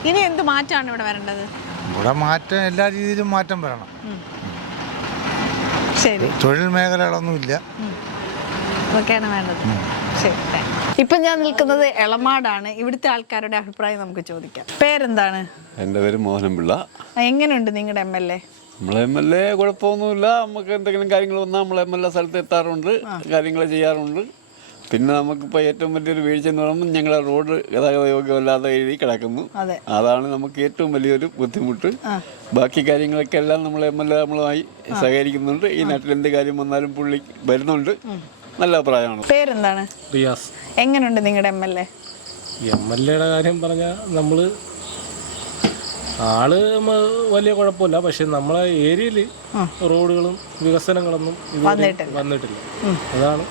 ഇനി എന്ത് മാറ്റമാണ് ഇവിടെ വരേണ്ടത്? ഇവിടെ മാറ്റം എല്ലാ രീതിയിലും മാറ്റം വരണം. ശരി, തൊഴിൽ മേഖലകളൊന്നുമില്ല, അതൊക്കെയാണ് വേണ്ടത്. ശരി, ഇപ്പം ഞാൻ നിൽക്കുന്നത് എളമാടാണ്. ഇവിടുത്തെ ആൾക്കാരുടെ അഭിപ്രായം നമുക്ക് ചോദിക്കാം. പേരെന്താണ്? എൻ്റെ പേര് മോഹനപിള്ള. എങ്ങനെയുണ്ട് നിങ്ങളുടെ MLA? നമ്മളെ MLA കുഴപ്പമൊന്നുമില്ല. നമുക്ക് എന്തെങ്കിലും കാര്യങ്ങൾ വന്നാൽ നമ്മളെ MLA സ്ഥലത്ത് എത്താറുണ്ട്, കാര്യങ്ങൾ ചെയ്യാറുണ്ട്. പിന്നെ നമുക്കിപ്പോൾ ഏറ്റവും വലിയൊരു വീഴ്ച എന്ന് പറയുമ്പോൾ ഞങ്ങളുടെ റോഡ് ഗതാഗത യോഗ്യമല്ലാതെ എഴുതി കിടക്കുന്നു. അതാണ് നമുക്ക് ഏറ്റവും വലിയൊരു ബുദ്ധിമുട്ട്. ബാക്കി കാര്യങ്ങളൊക്കെ എല്ലാം നമ്മളെ MLA നമ്മളുമായി സഹകരിക്കുന്നുണ്ട്. ഈ നാട്ടിൽ എന്ത് കാര്യം വന്നാലും പുള്ളി വരുന്നുണ്ട്. നല്ല അഭിപ്രായമാണ്. പേരെന്താണ്? റിയാസ്. എങ്ങനെയുണ്ട് നിങ്ങളുടെ MLA? MLAയുടെ കാര്യം പറഞ്ഞാൽ നമ്മൾ ആള് വലിയ കുഴപ്പമില്ല, പക്ഷെ നമ്മളെ ഏരിയയിൽ റോഡുകളും വികസനങ്ങളൊന്നും വന്നിട്ടില്ല. അതാണ്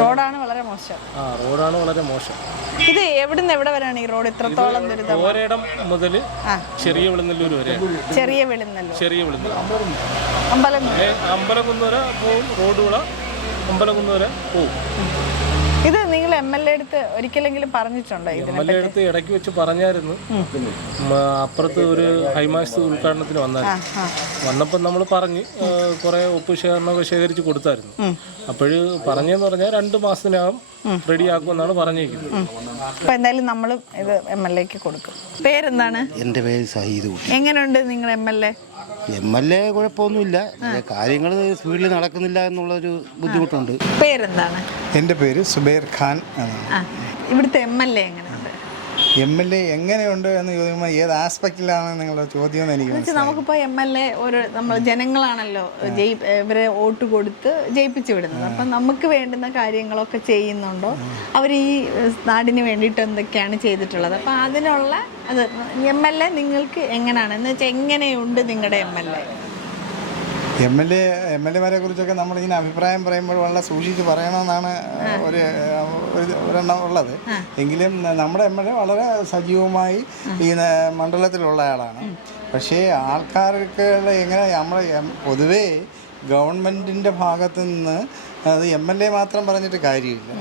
റോഡാണ് വളരെ മോശം. റോഡാണ് വളരെ മോശം. ഇത് എവിടുന്ന് എവിടെ വരെയാണ് ഈ റോഡ് ഇത്രത്തോളം ദുരിതം? ഓരേടം മുതൽ ചെറിയ വെളുന്നല്ലൂർ വരെ. ചെറിയ വെളുന്നല്ലൂർ അമ്പലക്കുന്ന് വരെ പോവും. റോഡുകള അമ്പലക്കുന്ന് വരെ പോവും. ഇത് നിങ്ങൾ MLA അടുത്ത് ഒരിക്കലെങ്കിലും പറഞ്ഞിട്ടുണ്ടോ? MLA അടുത്ത് ഇടയ്ക്ക് വെച്ച് പറഞ്ഞായിരുന്നു. അപ്പുറത്ത് ഒരു ഹൈമാസ് ഉദ്ഘാടനത്തിന് വന്നപ്പോൾ നമ്മൾ പറഞ്ഞ് കുറേ ഒപ്പ് ശേഖരണമൊക്കെ ശേഖരിച്ച് കൊടുത്തായിരുന്നു. അപ്പോഴ് പറഞ്ഞെന്ന് പറഞ്ഞാൽ 2 മാസത്തിനകം റെഡിയാക്കുമെന്നാണ് പറഞ്ഞിരിക്കുന്നത്. അപ്പോൾ എന്തായാലും നമ്മളും ഇത് MLAക്ക് കൊടുക്കും. പേരെന്താണ്? എൻ്റെ പേര് സഹീദ്. എങ്ങനെയുണ്ട് നിങ്ങളുടെ MLA കുഴപ്പമൊന്നുമില്ല, കാര്യങ്ങൾ സ്പീഡിൽ നടക്കുന്നില്ല എന്നുള്ളൊരു ബുദ്ധിമുട്ടുണ്ട്. പേരെന്താണ്? എൻ്റെ പേര് സുബൈർ ഖാൻ. ഇവിടുത്തെ MLA എങ്ങനെയുണ്ട്? MLA എങ്ങനെയുണ്ട് എന്ന് ചോദിക്കുമ്പോൾ ഏത് ആസ്പെക്റ്റിലാണ് നിങ്ങളുടെ ചോദ്യം എന്ന് എനിക്ക് മനസ്സിലായി. നമുക്കിപ്പോൾ MLA നമ്മൾ ജനങ്ങളാണല്ലോ ഇവരെ വോട്ട് കൊടുത്ത് ജയിപ്പിച്ചു വിടുന്നത്. അപ്പം നമുക്ക് വേണ്ടുന്ന കാര്യങ്ങളൊക്കെ ചെയ്യുന്നുണ്ടോ? അവർ ഈ നാടിന് വേണ്ടിയിട്ട് എന്തൊക്കെയാണ് ചെയ്തിട്ടുള്ളത്? അപ്പം അതിനുള്ള അത് MLA നിങ്ങൾക്ക് എങ്ങനെയാണ് എന്ന് വെച്ചാൽ എങ്ങനെയുണ്ട് നിങ്ങളുടെ MLA-മാരെ കുറിച്ചൊക്കെ നമ്മളിങ്ങനെ അഭിപ്രായം പറയുമ്പോൾ വളരെ സൂക്ഷിച്ച് പറയണമെന്നാണ് ഒരെണ്ണം ഉള്ളത്. എങ്കിലും നമ്മുടെ MLA വളരെ സജീവമായി ഈ മണ്ഡലത്തിലുള്ള ആളാണ്. പക്ഷേ ആൾക്കാർക്ക് എങ്ങനെ നമ്മൾ പൊതുവേ ഗവൺമെൻറ്റിൻ്റെ ഭാഗത്തു നിന്ന് അത് MLA മാത്രം പറഞ്ഞിട്ട് കാര്യമില്ല,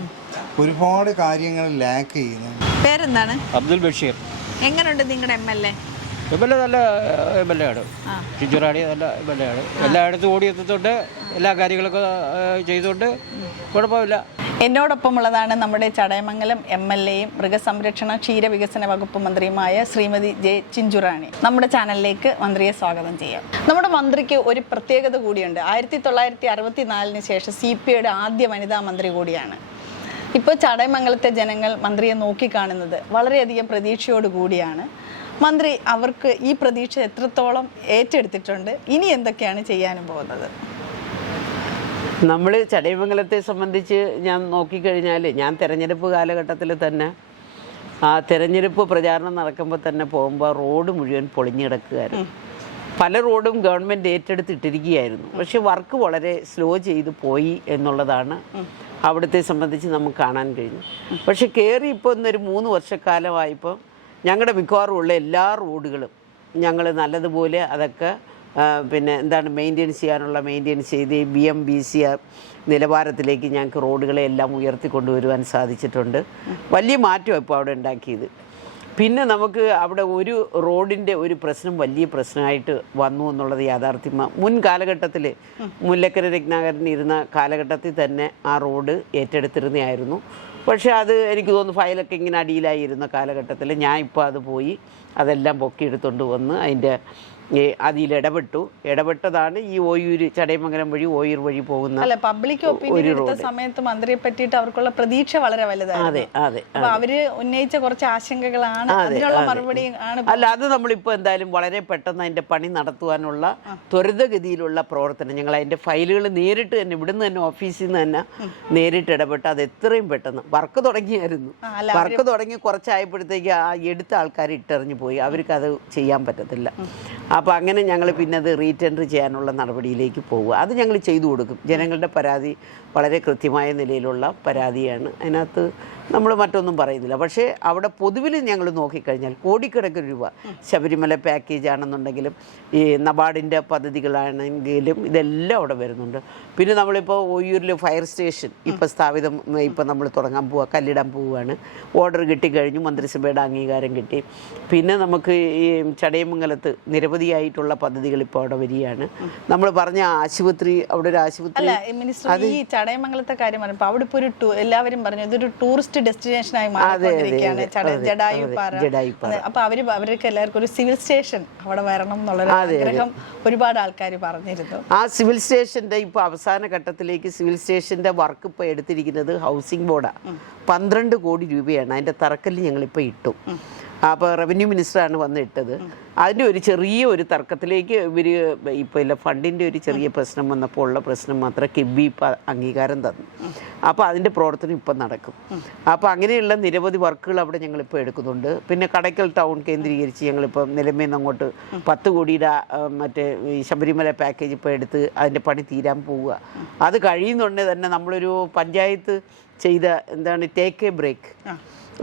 ഒരുപാട് കാര്യങ്ങൾ ലാക്ക് ചെയ്യുന്നു. പേരെന്താണ്? അബ്ദുൽ ബഷീർ. എങ്ങനെയുണ്ട് നിങ്ങളുടെ MLA? നല്ല MLA ആണ്. ചിഞ്ചുറാണി നല്ല MLA ആണ്. എല്ലായിടത്തും ഓടിയെത്തുന്നുണ്ട്, എല്ലാ കാര്യങ്ങളൊക്കെ ചെയ്തുകൊണ്ട് കുഴപ്പമില്ല. എന്നോടൊപ്പമുള്ളതാണ് നമ്മുടെ ചടയമംഗലം MLA-യും മൃഗസംരക്ഷണ ക്ഷീരവികസന വകുപ്പ് മന്ത്രിയുമായ ശ്രീമതി ജെ ചിഞ്ചുറാണി. നമ്മുടെ ചാനലിലേക്ക് മന്ത്രിയെ സ്വാഗതം ചെയ്യാം. നമ്മുടെ മന്ത്രിക്ക് ഒരു പ്രത്യേകത കൂടിയുണ്ട്. 1964 ശേഷം CPIയുടെ ആദ്യ വനിതാ മന്ത്രി കൂടിയാണ്. ഇപ്പോൾ ചടയമംഗലത്തെ ജനങ്ങൾ മന്ത്രിയെ നോക്കിക്കാണുന്നത് വളരെയധികം പ്രതീക്ഷയോട് കൂടിയാണ്. മന്ത്രി അവർക്ക് ഈ പ്രതീക്ഷ എത്രത്തോളം ഏറ്റെടുത്തിട്ടുണ്ട്, ഇനി എന്തൊക്കെയാണ് ചെയ്യാനും പോകുന്നത്? നമ്മൾ ചടയമംഗലത്തെ സംബന്ധിച്ച് ഞാൻ നോക്കിക്കഴിഞ്ഞാൽ ഞാൻ തെരഞ്ഞെടുപ്പ് കാലഘട്ടത്തിൽ തന്നെ ആ തെരഞ്ഞെടുപ്പ് പ്രചാരണം നടക്കുമ്പോൾ തന്നെ പോകുമ്പോൾ റോഡ് മുഴുവൻ പൊളിഞ്ഞു കിടക്കുകയായിരുന്നു. പല റോഡും ഗവൺമെൻറ് ഏറ്റെടുത്തിട്ടിരിക്കുകയായിരുന്നു. പക്ഷെ വർക്ക് വളരെ സ്ലോ ചെയ്ത് പോയി എന്നുള്ളതാണ് അവിടുത്തെ സംബന്ധിച്ച് നമുക്ക് കാണാൻ കഴിഞ്ഞു. പക്ഷെ കയറി ഇപ്പോൾ ഇന്നൊരു 3 വർഷക്കാലമായപ്പോൾ ഞങ്ങളുടെ മിക്കവാറും ഉള്ള എല്ലാ റോഡുകളും ഞങ്ങൾ നല്ലതുപോലെ അതൊക്കെ പിന്നെ എന്താണ് മെയിൻറ്റെയിൻസ് ചെയ്ത് BMBCR നിലവാരത്തിലേക്ക് ഞങ്ങൾക്ക് റോഡുകളെ എല്ലാം ഉയർത്തിക്കൊണ്ടുവരുവാൻ സാധിച്ചിട്ടുണ്ട്. വലിയ മാറ്റം ഇപ്പോൾ അവിടെ ഉണ്ടാക്കിയത്. പിന്നെ നമുക്ക് അവിടെ ഒരു റോഡിൻ്റെ ഒരു പ്രശ്നം വലിയ പ്രശ്നമായിട്ട് വന്നു എന്നുള്ളത് യാഥാർത്ഥ്യമാണ്. മുൻ കാലഘട്ടത്തിൽ മുല്ലക്കര രത്നാകരൻ ഇരുന്ന കാലഘട്ടത്തിൽ തന്നെ ആ റോഡ് ഏറ്റെടുത്തിരുന്നതായിരുന്നു. പക്ഷേ അത് എനിക്ക് തോന്നുന്നു ഫയലൊക്കെ ഇങ്ങനെ അടിയിലായിരുന്ന കാലഘട്ടത്തിൽ ഞാൻ ഇപ്പോൾ അത് പോയി അതെല്ലാം പൊക്കിയെടുത്തുകൊണ്ട് വന്ന് അതിൻ്റെ അതിൽ ഇടപെട്ടതാണ് ഈ ഓയൂർ ചടയമംഗലം വഴി ഓയൂർ വഴി പോകുന്ന പബ്ലിക് ഒപ്പീനിയൻ എടുത്ത സമയത്ത് മന്ത്രിയെ പറ്റിയിട്ട് അവർക്കുള്ള പ്രതീക്ഷ വളരെ വലുതാണ്. അപ്പൊ അവര് ഉന്നയിച്ച കുറച്ച് ആശങ്കകളാണ്, അതിനുള്ള മറുപടി ആണ്. അല്ല, അത് നമ്മളിപ്പോൾ എന്തായാലും വളരെ പെട്ടെന്ന് അതിന്റെ പണി നടത്തുവാനുള്ള ത്വരിതഗതിയിലുള്ള പ്രവർത്തനം ഞങ്ങൾ അതിന്റെ ഫയലുകൾ നേരിട്ട് തന്നെ ഇവിടുന്ന് തന്നെ ഓഫീസിൽ നിന്ന് തന്നെ നേരിട്ട് ഇടപെട്ട് അത് എത്രയും പെട്ടെന്ന് വർക്ക് തുടങ്ങിയായിരുന്നു. വർക്ക് തുടങ്ങി കുറച്ചായപ്പോഴത്തേക്ക് ആ എടുത്ത ആൾക്കാർ ഇട്ടെറിഞ്ഞു പോയി. അവർക്ക് അത് ചെയ്യാൻ പറ്റത്തില്ല. അപ്പോൾ അങ്ങനെ ഞങ്ങൾ പിന്നെ അത് റീടെൻഡർ ചെയ്യാനുള്ള നടപടിയിലേക്ക് പോകുക. അത് ഞങ്ങൾ ചെയ്തു കൊടുക്കും. ജനങ്ങളുടെ പരാതി വളരെ കൃത്യമായ നിലയിലുള്ള പരാതിയാണ്. അതിനകത്ത് നമ്മൾ മറ്റൊന്നും പറയുന്നില്ല. പക്ഷേ അവിടെ പൊതുവിൽ ഞങ്ങൾ നോക്കിക്കഴിഞ്ഞാൽ കോടിക്കണക്കിന് രൂപ ശബരിമല പാക്കേജ് ആണെന്നുണ്ടെങ്കിലും ഈ നബാർഡിൻ്റെ പദ്ധതികളാണെങ്കിലും ഇതെല്ലാം അവിടെ വരുന്നുണ്ട്. പിന്നെ നമ്മളിപ്പോൾ ഓയൂരിൽ ഫയർ സ്റ്റേഷൻ ഇപ്പോൾ നമ്മൾ തുടങ്ങാൻ പോവുക, കല്ലിടാൻ പോവുകയാണ്. ഓർഡർ കിട്ടിക്കഴിഞ്ഞു, മന്ത്രിസഭയുടെ അംഗീകാരം കിട്ടി. പിന്നെ നമുക്ക് ഈ ചടയമംഗലത്ത് നിരവധിയായിട്ടുള്ള പദ്ധതികൾ ഇപ്പോൾ അവിടെ വരികയാണ്. നമ്മൾ പറഞ്ഞ ആശുപത്രി, അവിടെ ഒരു ആശുപത്രി. മിനിസ്റ്റർ ഈ ചടയമംഗലത്തെ കാര്യം പറഞ്ഞപ്പോൾ അവിടെ ഇപ്പോൾ ഒരു എല്ലാവരും പറഞ്ഞു ഇതൊരു ടൂറിസ്റ്റ് ഡെസ്റ്റിനേഷനായി മാറിക്കൊണ്ടിരിക്കുകയാണ് ജടായുപ്പാറ. അപ്പൊ അവർക്ക് എല്ലാവർക്കും ഒരു സിവിൽ സ്റ്റേഷൻ അവിടെ വരണം എന്നുള്ളൊരു ആഗ്രഹം ഒരുപാട് ആൾക്കാർ പറഞ്ഞിരുന്നു. ആ സിവിൽ സ്റ്റേഷന്റെ ഇപ്പൊ അവസാന ഘട്ടത്തിലേക്ക് സിവിൽ സ്റ്റേഷന്റെ വർക്ക് ഇപ്പോൾ എടുത്തിരിക്കുന്നത് ഹൗസിംഗ് ബോർഡാണ്. 12 കോടി രൂപയാണ് അതിന്റെ തറക്കല്ല് ഞങ്ങളിപ്പോൾ ഇട്ടു. അപ്പോൾ റവന്യൂ മിനിസ്റ്ററാണ് വന്ന് ഇട്ടത്. അതിൻ്റെ ഒരു ചെറിയ ഒരു തർക്കത്തിലേക്ക് ഇവർ ഇപ്പോൾ ഇല്ല, ഫണ്ടിൻ്റെ ഒരു ചെറിയ പ്രശ്നം വന്നപ്പോൾ ഉള്ള പ്രശ്നം മാത്രം കിബി ഇപ്പം അംഗീകാരം തന്നു. അപ്പോൾ അതിൻ്റെ പ്രവർത്തനം ഇപ്പം നടക്കും. അപ്പോൾ അങ്ങനെയുള്ള നിരവധി വർക്കുകൾ അവിടെ ഞങ്ങളിപ്പോൾ എടുക്കുന്നുണ്ട്. പിന്നെ കടയ്ക്കൽ ടൗൺ കേന്ദ്രീകരിച്ച് ഞങ്ങളിപ്പം നിലമേന്ന് അങ്ങോട്ട് 10 കോടിയുടെ മറ്റേ ശബരിമല പാക്കേജ് ഇപ്പോൾ എടുത്ത് അതിൻ്റെ പണി തീരാൻ പോവുക. അത് കഴിയുന്നുണ്ട് തന്നെ നമ്മളൊരു പഞ്ചായത്ത് ചെയ്ത എന്താണ് ടേക്ക് എ ബ്രേക്ക്,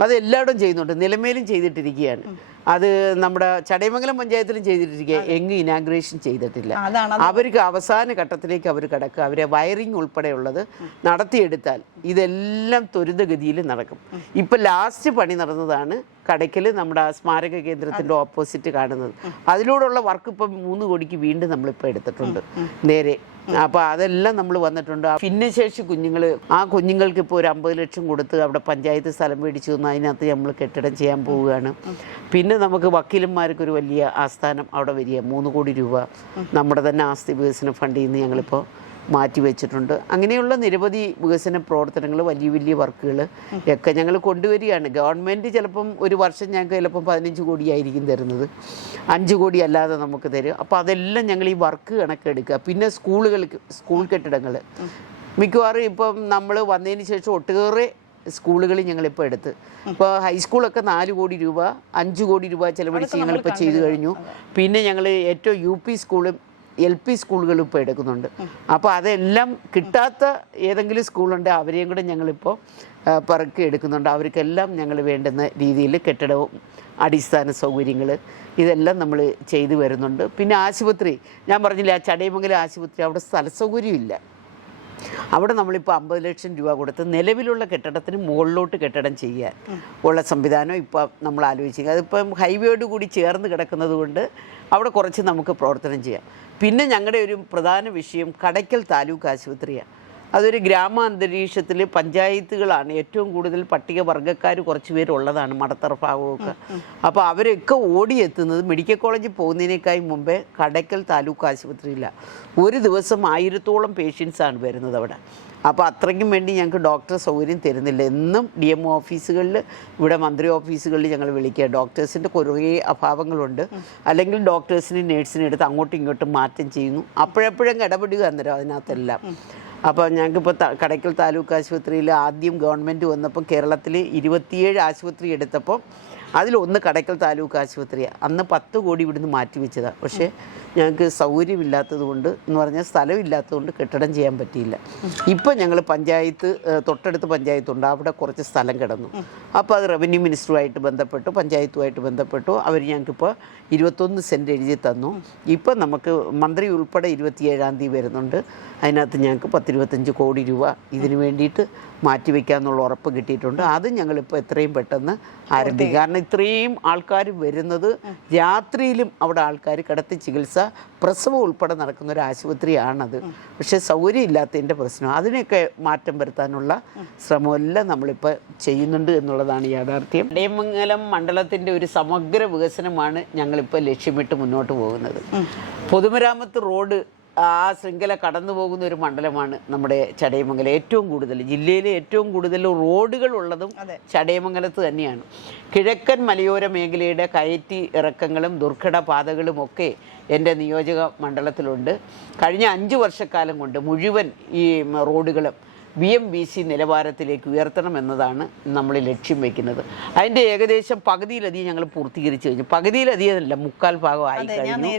അത് എല്ലായിടും ചെയ്യുന്നുണ്ട്. നിലമേലും ചെയ്തിട്ടിരിക്കുകയാണ്. അത് നമ്മുടെ ചടയമംഗലം പഞ്ചായത്തിലും ചെയ്തിട്ടിരിക്കുക. എങ്ങും ഇനാഗ്രേഷൻ ചെയ്തിട്ടില്ല. അവർക്ക് അവസാന ഘട്ടത്തിലേക്ക് അവർ കിടക്കുക. അവരെ വയറിങ് ഉൾപ്പെടെയുള്ളത് നടത്തിയെടുത്താൽ ഇതെല്ലാം ത്വരിതഗതിയിൽ നടക്കും. ഇപ്പം ലാസ്റ്റ് പണി നടന്നതാണ് കടയ്ക്കൽ നമ്മുടെ സ്മാരക കേന്ദ്രത്തിൻ്റെ ഓപ്പോസിറ്റ് കാണുന്നത്. അതിലൂടെയുള്ള വർക്ക് ഇപ്പം 3 കോടിക്ക് വീണ്ടും നമ്മളിപ്പോൾ എടുത്തിട്ടുണ്ട് നേരെ. അപ്പോൾ അതെല്ലാം നമ്മൾ വന്നിട്ടുണ്ട്. ഭിന്നശേഷി കുഞ്ഞുങ്ങൾ, ആ കുഞ്ഞുങ്ങൾക്ക് ഇപ്പോൾ ഒരു 50 ലക്ഷം കൊടുത്ത് അവിടെ പഞ്ചായത്ത് സ്ഥലം മേടിച്ചു തന്നു. അതിനകത്ത് നമ്മൾ കെട്ടിടം ചെയ്യാൻ പോവുകയാണ്. പിന്നെ നമുക്ക് വക്കീലന്മാർക്കൊരു വലിയ ആസ്ഥാനം അവിടെ വരിക. 3 കോടി രൂപ നമ്മുടെ തന്നെ ആസ്തി വികസന ഫണ്ടിൽ നിന്ന് ഞങ്ങളിപ്പോൾ മാറ്റിവെച്ചിട്ടുണ്ട്. അങ്ങനെയുള്ള നിരവധി വികസന പ്രവർത്തനങ്ങൾ, വലിയ വലിയ വർക്കുകൾ ഒക്കെ ഞങ്ങൾ കൊണ്ടുവരികയാണ്. ഗവൺമെൻറ് ചിലപ്പം ഒരു വർഷം ഞങ്ങൾക്ക് ചിലപ്പം 15 കോടിയായിരിക്കും തരുന്നത്, 5 കോടി അല്ലാതെ നമുക്ക് തരും. അപ്പോൾ അതെല്ലാം ഞങ്ങൾ ഈ വർക്ക് കണക്കെടുക്കുക. പിന്നെ സ്കൂൾ കെട്ടിടങ്ങൾ മിക്കവാറും ഇപ്പം നമ്മൾ വന്നതിന് ശേഷം ഒട്ടേറെ സ്കൂളുകൾ ഞങ്ങളിപ്പോൾ എടുത്ത്, ഇപ്പോൾ ഹൈസ്കൂളൊക്കെ 4 കോടി രൂപ 5 കോടി രൂപ ചിലവഴിച്ച് ഞങ്ങളിപ്പോൾ ചെയ്തു കഴിഞ്ഞു. പിന്നെ ഞങ്ങൾ ഏറ്റവും UP സ്കൂളും LP സ്കൂളുകളും ഇപ്പോൾ എടുക്കുന്നുണ്ട്. അപ്പോൾ അതെല്ലാം കിട്ടാത്ത ഏതെങ്കിലും സ്കൂളുണ്ട് അവരെയും കൂടെ ഞങ്ങളിപ്പോൾ പറക്കി എടുക്കുന്നുണ്ട്. അവർക്കെല്ലാം ഞങ്ങൾ വേണ്ടുന്ന രീതിയിൽ കെട്ടിടവും അടിസ്ഥാന സൗകര്യങ്ങൾ ഇതെല്ലാം നമ്മൾ ചെയ്തു വരുന്നുണ്ട്. പിന്നെ ആശുപത്രി ഞാൻ പറഞ്ഞില്ല, ആ ചടയമംഗലം ആശുപത്രി അവിടെ സ്ഥല സൗകര്യമില്ല. അവിടെ നമ്മളിപ്പോൾ 50 ലക്ഷം രൂപ കൊടുത്ത് നിലവിലുള്ള കെട്ടിടത്തിന് മുകളിലോട്ട് കെട്ടിടം ചെയ്യാൻ ഉള്ള സംവിധാനം ഇപ്പോൾ നമ്മൾ ആലോചിക്കുക. അതിപ്പം ഹൈവേയോട് കൂടി ചേർന്ന് കിടക്കുന്നത് കൊണ്ട് അവിടെ കുറച്ച് നമുക്ക് പ്രവർത്തനം ചെയ്യാം. പിന്നെ ഞങ്ങളുടെ ഒരു പ്രധാന വിഷയം കടയ്ക്കൽ താലൂക്ക് ആശുപത്രിയാണ്. അതൊരു ഗ്രാമാന്തരീക്ഷത്തിൽ പഞ്ചായത്തുകളാണ് ഏറ്റവും കൂടുതൽ പട്ടികവർഗ്ഗക്കാർ കുറച്ച് പേരുള്ളതാണ്, മടത്തറ ഭാഗമൊക്കെ. അപ്പോൾ അവരൊക്കെ ഓടിയെത്തുന്നത് മെഡിക്കൽ കോളേജിൽ പോകുന്നതിനേക്കായി മുമ്പേ കടയ്ക്കൽ താലൂക്ക് ആശുപത്രിയിലാണ്. ഒരു ദിവസം 1000-ഓളം പേഷ്യൻസാണ് വരുന്നത് അവിടെ. അപ്പോൾ അത്രയ്ക്കും വേണ്ടി ഞങ്ങൾക്ക് ഡോക്ടർ സൗകര്യം തരുന്നില്ല. എന്നും DMO ഓഫീസുകളിൽ, ഇവിടെ മന്ത്രി ഓഫീസുകളിൽ ഞങ്ങൾ വിളിക്കുക. ഡോക്ടേഴ്സിൻ്റെ കുറേ അഭാവങ്ങളുണ്ട്. അല്ലെങ്കിൽ ഡോക്ടേഴ്സിനും നേഴ്സിനും എടുത്ത് അങ്ങോട്ടും ഇങ്ങോട്ടും മാറ്റം ചെയ്യുന്നു. അപ്പോഴപ്പോഴും ഇടപെടുക അന്നേരം അതിനകത്തെല്ലാം. അപ്പോൾ ഞങ്ങൾക്കിപ്പോൾ കടയ്ക്കൽ താലൂക്ക് ആശുപത്രിയിൽ ആദ്യം ഗവൺമെൻറ് വന്നപ്പോൾ കേരളത്തിൽ 27 ആശുപത്രി എടുത്തപ്പോൾ അതിലൊന്ന് കടയ്ക്കൽ താലൂക്ക് ആശുപത്രിയാണ്. അന്ന് 10 കോടി ഇവിടുന്ന് മാറ്റിവെച്ചതാണ്. പക്ഷേ ഞങ്ങൾക്ക് സൗകര്യമില്ലാത്തത് കൊണ്ട് എന്ന് പറഞ്ഞാൽ സ്ഥലമില്ലാത്തതുകൊണ്ട് കെട്ടിടം ചെയ്യാൻ പറ്റിയില്ല. ഇപ്പം ഞങ്ങൾ പഞ്ചായത്ത് തൊട്ടടുത്ത് പഞ്ചായത്തുണ്ട്, അവിടെ കുറച്ച് സ്ഥലം കിടന്നു. അപ്പോൾ അത് റവന്യൂ മിനിസ്റ്ററുമായിട്ട് ബന്ധപ്പെട്ടു, പഞ്ചായത്തുമായിട്ട് ബന്ധപ്പെട്ടു. അവർ ഞങ്ങൾക്കിപ്പോൾ 21 സെൻറ്റ് എഴുതി തന്നു. ഇപ്പം നമുക്ക് മന്ത്രി ഉൾപ്പെടെ 27-ാം തീയതി വരുന്നുണ്ട്. അതിനകത്ത് ഞങ്ങൾക്ക് 10-25 കോടി രൂപ ഇതിന് വേണ്ടിയിട്ട് മാറ്റിവെക്കാമെന്നുള്ള ഉറപ്പ് കിട്ടിയിട്ടുണ്ട്. അത് ഞങ്ങളിപ്പോൾ എത്രയും പെട്ടെന്ന് ആരംഭിക്കും. കാരണം ഇത്രയും ആൾക്കാർ വരുന്നത് രാത്രിയിലും അവിടെ ആൾക്കാർ കിടത്തി ചികിത്സ പ്രസവം ഉൾപ്പെടെ നടക്കുന്ന ഒരു ആശുപത്രിയാണത്. പക്ഷേ സൗകര്യമില്ലാത്തതിൻ്റെ പ്രശ്നം, അതിനെയൊക്കെ മാറ്റം വരുത്താനുള്ള ശ്രമമെല്ലാം നമ്മളിപ്പോൾ ചെയ്യുന്നുണ്ട് എന്നുള്ളതാണ് യാഥാർത്ഥ്യം. ചടയമംഗലം മണ്ഡലത്തിൻ്റെ ഒരു സമഗ്ര വികസനമാണ് ഞങ്ങളിപ്പോൾ ലക്ഷ്യമിട്ട് മുന്നോട്ട് പോകുന്നത്. പൊതുമരാമത്ത് റോഡ് ആ ശൃംഖല കടന്നു പോകുന്ന ഒരു മണ്ഡലമാണ് നമ്മുടെ ചടയമംഗലം. ഏറ്റവും കൂടുതൽ ജില്ലയിലെ ഏറ്റവും കൂടുതൽ റോഡുകൾ ഉള്ളതും ചടയമംഗലത്ത് തന്നെയാണ്. കിഴക്കൻ മലയോര മേഖലയുടെ കയറ്റി ഇറക്കങ്ങളും ദുർഘട പാതകളുമൊക്കെ എൻ്റെ നിയോജക മണ്ഡലത്തിലുണ്ട്. കഴിഞ്ഞ 5 വർഷക്കാലം കൊണ്ട് മുഴുവൻ ഈ റോഡുകളും BMBC നിലവാരത്തിലേക്ക് ഉയർത്തണമെന്നതാണ് നമ്മൾ ലക്ഷ്യം വയ്ക്കുന്നത്. അതിൻ്റെ ഏകദേശം പകുതിയിലധികം ഞങ്ങൾ പൂർത്തീകരിച്ചു കഴിഞ്ഞു. പകുതിയിലധികമല്ല, 3/4 ഭാഗമായി കഴിഞ്ഞു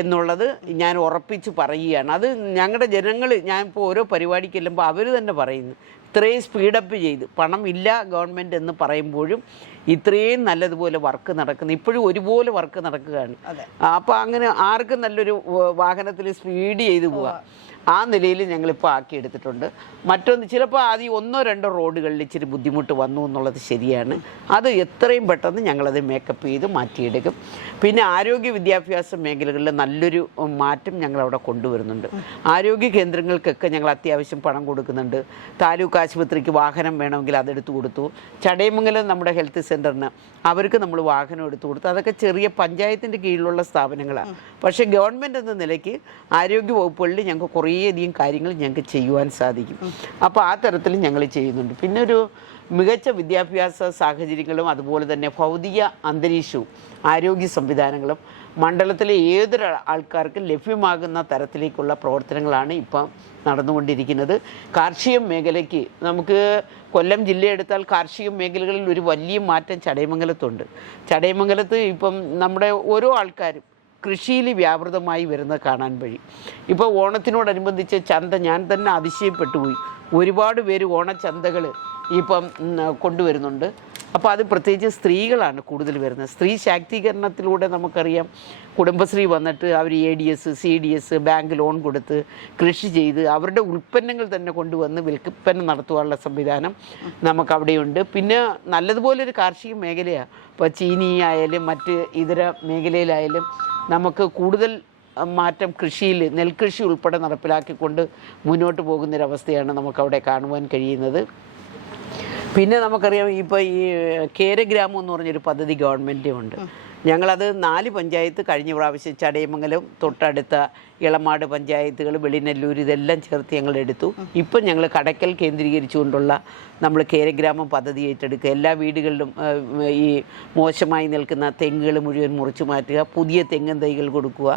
എന്നുള്ളത് ഞാൻ ഉറപ്പിച്ച് പറയുകയാണ്. അത് ഞങ്ങളുടെ ജനങ്ങൾ, ഞാനിപ്പോൾ ഓരോ പരിപാടിക്ക് ചെല്ലുമ്പോൾ അവർ തന്നെ പറയുന്നു, ഇത്രയും സ്പീഡപ്പ് ചെയ്ത് പണം ഇല്ല ഗവൺമെൻറ് എന്ന് പറയുമ്പോഴും ഇത്രയും നല്ലതുപോലെ വർക്ക് നടക്കുന്നു. ഇപ്പോഴും ഒരുപോലെ വർക്ക് നടക്കുകയാണ്. അപ്പോൾ അങ്ങനെ ആർക്കും നല്ലൊരു വാഹനത്തിൽ സ്പീഡ് ചെയ്ത് പോവാം. ആ നിലയിൽ ഞങ്ങളിപ്പോൾ ആക്കിയെടുത്തിട്ടുണ്ട്. മറ്റൊന്ന്, ചിലപ്പോൾ ആദ്യം 1-2 റോഡുകളിൽ ഇച്ചിരി ബുദ്ധിമുട്ട് വന്നു എന്നുള്ളത് ശരിയാണ്. അത് എത്രയും പെട്ടെന്ന് ഞങ്ങളത് മേക്കപ്പ് ചെയ്ത് മാറ്റിയെടുക്കും. പിന്നെ ആരോഗ്യ വിദ്യാഭ്യാസ മേഖലകളിൽ നല്ലൊരു മാറ്റം ഞങ്ങളവിടെ കൊണ്ടുവരുന്നുണ്ട്. ആരോഗ്യ കേന്ദ്രങ്ങൾക്കൊക്കെ ഞങ്ങൾ അത്യാവശ്യം പണം കൊടുക്കുന്നുണ്ട്. താലൂക്ക് ആശുപത്രിക്ക് വാഹനം വേണമെങ്കിൽ അതെടുത്തു കൊടുത്തു. ചടയമംഗലം നമ്മുടെ ഹെൽത്ത് സെൻ്ററിന് അവർക്ക് നമ്മൾ വാഹനം എടുത്തു കൊടുത്തു. അതൊക്കെ ചെറിയ പഞ്ചായത്തിൻ്റെ കീഴിലുള്ള സ്ഥാപനങ്ങളാണ്. പക്ഷേ ഗവൺമെൻറ് എന്ന നിലയ്ക്ക് ആരോഗ്യ വകുപ്പുകളിൽ ഞങ്ങൾക്ക് കുറേയധികം കാര്യങ്ങൾ ഞങ്ങൾക്ക് ചെയ്യുവാൻ സാധിക്കും. അപ്പോൾ ആ തരത്തിൽ ഞങ്ങൾ ചെയ്യുന്നുണ്ട്. പിന്നെ ഒരു മികച്ച വിദ്യാഭ്യാസ സാഹചര്യങ്ങളും അതുപോലെ തന്നെ ഭൗതിക അന്തരീക്ഷവും ആരോഗ്യ സംവിധാനങ്ങളും മണ്ഡലത്തിലെ ഏതൊരു ആൾക്കാർക്കും ലഭ്യമാകുന്ന തരത്തിലേക്കുള്ള പ്രവർത്തനങ്ങളാണ് ഇപ്പം നടന്നുകൊണ്ടിരിക്കുന്നത്. കാർഷിക മേഖലയ്ക്ക് നമുക്ക് കൊല്ലം ജില്ല എടുത്താൽ കാർഷിക മേഖലകളിൽ ഒരു വലിയ മാറ്റം ചടയമംഗലത്തുണ്ട്. ചടയമംഗലത്ത് ഇപ്പം നമ്മുടെ ഓരോ ആൾക്കാരും കൃഷിയിൽ വ്യാപൃതമായി വരുന്നത് കാണാൻ വഴി. ഇപ്പോൾ ഓണത്തിനോടനുബന്ധിച്ച് ചന്ത ഞാൻ തന്നെ അതിശയപ്പെട്ടുപോയി. ഒരുപാട് പേര് ഓണച്ചന്തകൾ ഇപ്പം കൊണ്ടുവരുന്നുണ്ട്. അപ്പോൾ അത് പ്രത്യേകിച്ച് സ്ത്രീകളാണ് കൂടുതൽ വരുന്നത്. സ്ത്രീ ശാക്തീകരണത്തിലൂടെ നമുക്കറിയാം, കുടുംബശ്രീ വന്നിട്ട് അവർ ADS CDS ബാങ്ക് ലോൺ കൊടുത്ത് കൃഷി ചെയ്ത് അവരുടെ ഉൽപ്പന്നങ്ങൾ തന്നെ കൊണ്ടുവന്ന് വിൽപ്പന നടത്തുവാനുള്ള സംവിധാനം നമുക്കവിടെയുണ്ട്. പിന്നെ നല്ലതുപോലൊരു കാർഷിക മേഖലയാണ്. ഇപ്പോൾ ചീനി ആയാലും മറ്റ് ഇതര മേഖലയിലായാലും നമുക്ക് കൂടുതൽ മാറ്റം കൃഷിയിൽ നെൽകൃഷി ഉൾപ്പെടെ നടപ്പിലാക്കിക്കൊണ്ട് മുന്നോട്ട് പോകുന്നൊരവസ്ഥയാണ് നമുക്കവിടെ കാണുവാൻ കഴിയുന്നത്. പിന്നെ നമുക്കറിയാം, ഇപ്പോൾ ഈ കേരഗ്രാമം എന്ന് പറഞ്ഞൊരു പദ്ധതി ഗവൺമെൻറ് ഉണ്ട്. ഞങ്ങളത് 4 പഞ്ചായത്ത് കഴിഞ്ഞ പ്രാവശ്യം ചടയമംഗലം തൊട്ടടുത്ത ഇളമാട് പഞ്ചായത്തുകൾ, വെളിനെല്ലൂർ, ഇതെല്ലാം ചേർത്ത് ഞങ്ങൾ എടുത്തു. ഇപ്പം ഞങ്ങൾ കടയ്ക്കൽ കേന്ദ്രീകരിച്ചുകൊണ്ടുള്ള നമ്മൾ കേരഗ്രാമം പദ്ധതി ഏറ്റെടുക്കുക. എല്ലാ വീടുകളിലും ഈ മോശമായി നിൽക്കുന്ന തെങ്ങുകൾ മുഴുവൻ മുറിച്ചു മാറ്റുക, പുതിയ തെങ്ങൻ തൈകൾ കൊടുക്കുക.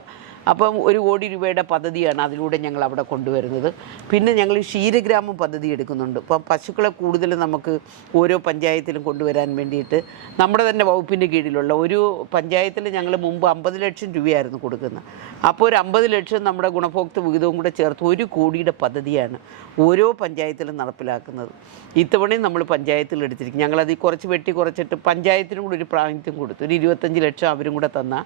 അപ്പം 1 കോടി രൂപയുടെ പദ്ധതിയാണ് അതിലൂടെ ഞങ്ങൾ അവിടെ കൊണ്ടുവരുന്നത്. പിന്നെ ഞങ്ങൾ ക്ഷീരഗ്രാമം പദ്ധതി എടുക്കുന്നുണ്ട്. അപ്പം പശുക്കളെ കൂടുതൽ നമുക്ക് ഓരോ പഞ്ചായത്തിലും കൊണ്ടുവരാൻ വേണ്ടിയിട്ട് നമ്മുടെ തന്നെ വകുപ്പിൻ്റെ കീഴിലുള്ള ഒരു പഞ്ചായത്തിൽ ഞങ്ങൾ മുമ്പ് 50 ലക്ഷം രൂപയായിരുന്നു കൊടുക്കുന്നത്. അപ്പോൾ ഒരു 50 ലക്ഷം നമ്മുടെ ഗുണഭോക്തൃ വിഹിതവും കൂടെ ചേർത്ത് 1 കോടിയുടെ പദ്ധതിയാണ് ഓരോ പഞ്ചായത്തിലും നടപ്പിലാക്കുന്നത്. ഇത്തവണയും നമ്മൾ പഞ്ചായത്തിൽ എടുത്തിരിക്കും. ഞങ്ങളത് കുറച്ച് കുറച്ചിട്ട് പഞ്ചായത്തിനും കൂടി ഒരു പ്രാതിനിധ്യം കൊടുത്തു. ഒരു 25 ലക്ഷം അവരും കൂടെ തന്നാൽ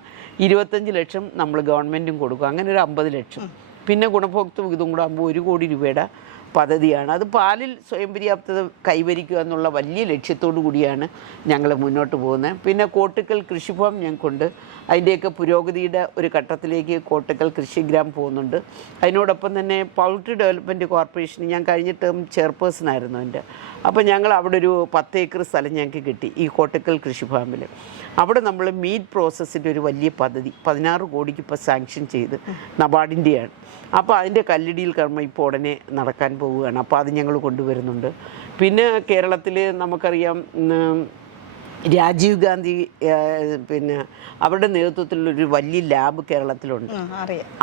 25 ലക്ഷം നമ്മൾ ഗവൺമെൻറ്റും കൊടുക്കും. അങ്ങനെ ഒരു 50 ലക്ഷം. പിന്നെ ഗുണഭോക്തൃ വിഹിതവും കൂടെ ആകുമ്പോൾ 1 കോടി രൂപയുടെ പദ്ധതിയാണ്. അത് പാലിൽ സ്വയം പര്യാപ്തത കൈവരിക്കുക എന്നുള്ള വലിയ ലക്ഷ്യത്തോടു കൂടിയാണ് ഞങ്ങൾ മുന്നോട്ട് പോകുന്നത്. പിന്നെ കോട്ടക്കൽ കൃഷിഭവൻ ഞങ്ങൾക്കുണ്ട്. അതിൻ്റെയൊക്കെ പുരോഗതിയുടെ ഒരു ഘട്ടത്തിലേക്ക് കോട്ടക്കൽ കൃഷിഗ്രാം പോകുന്നുണ്ട്. അതിനോടൊപ്പം തന്നെ പൗൾട്രി ഡെവലപ്മെൻറ്റ് കോർപ്പറേഷൻ ഞാൻ കഴിഞ്ഞ ടേം ചെയർപേഴ്സണായിരുന്നു എൻ്റെ. അപ്പോൾ ഞങ്ങൾ അവിടെ ഒരു 10 ഏക്കർ സ്ഥലം ഞങ്ങൾക്ക് കിട്ടി ഈ കോട്ടക്കൽ കൃഷിഫാമിൽ. അവിടെ നമ്മൾ മീറ്റ് പ്രോസസ്സിൻ്റെ ഒരു വലിയ പദ്ധതി 16 കോടിക്ക് ഇപ്പോൾ സാങ്ഷൻ ചെയ്ത് നബാർഡിൻ്റെയാണ്. അപ്പോൾ അതിൻ്റെ കല്ലിടിയിൽ കർമ്മം ഇപ്പോൾ ഉടനെ നടക്കാൻ പോവുകയാണ്. അപ്പോൾ അത് ഞങ്ങൾ കൊണ്ടുവരുന്നുണ്ട്. പിന്നെ കേരളത്തിൽ നമുക്കറിയാം രാജീവ് ഗാന്ധി പിന്നെ അവരുടെ നേതൃത്വത്തിലുള്ളൊരു വലിയ ലാബ് കേരളത്തിലുണ്ട്.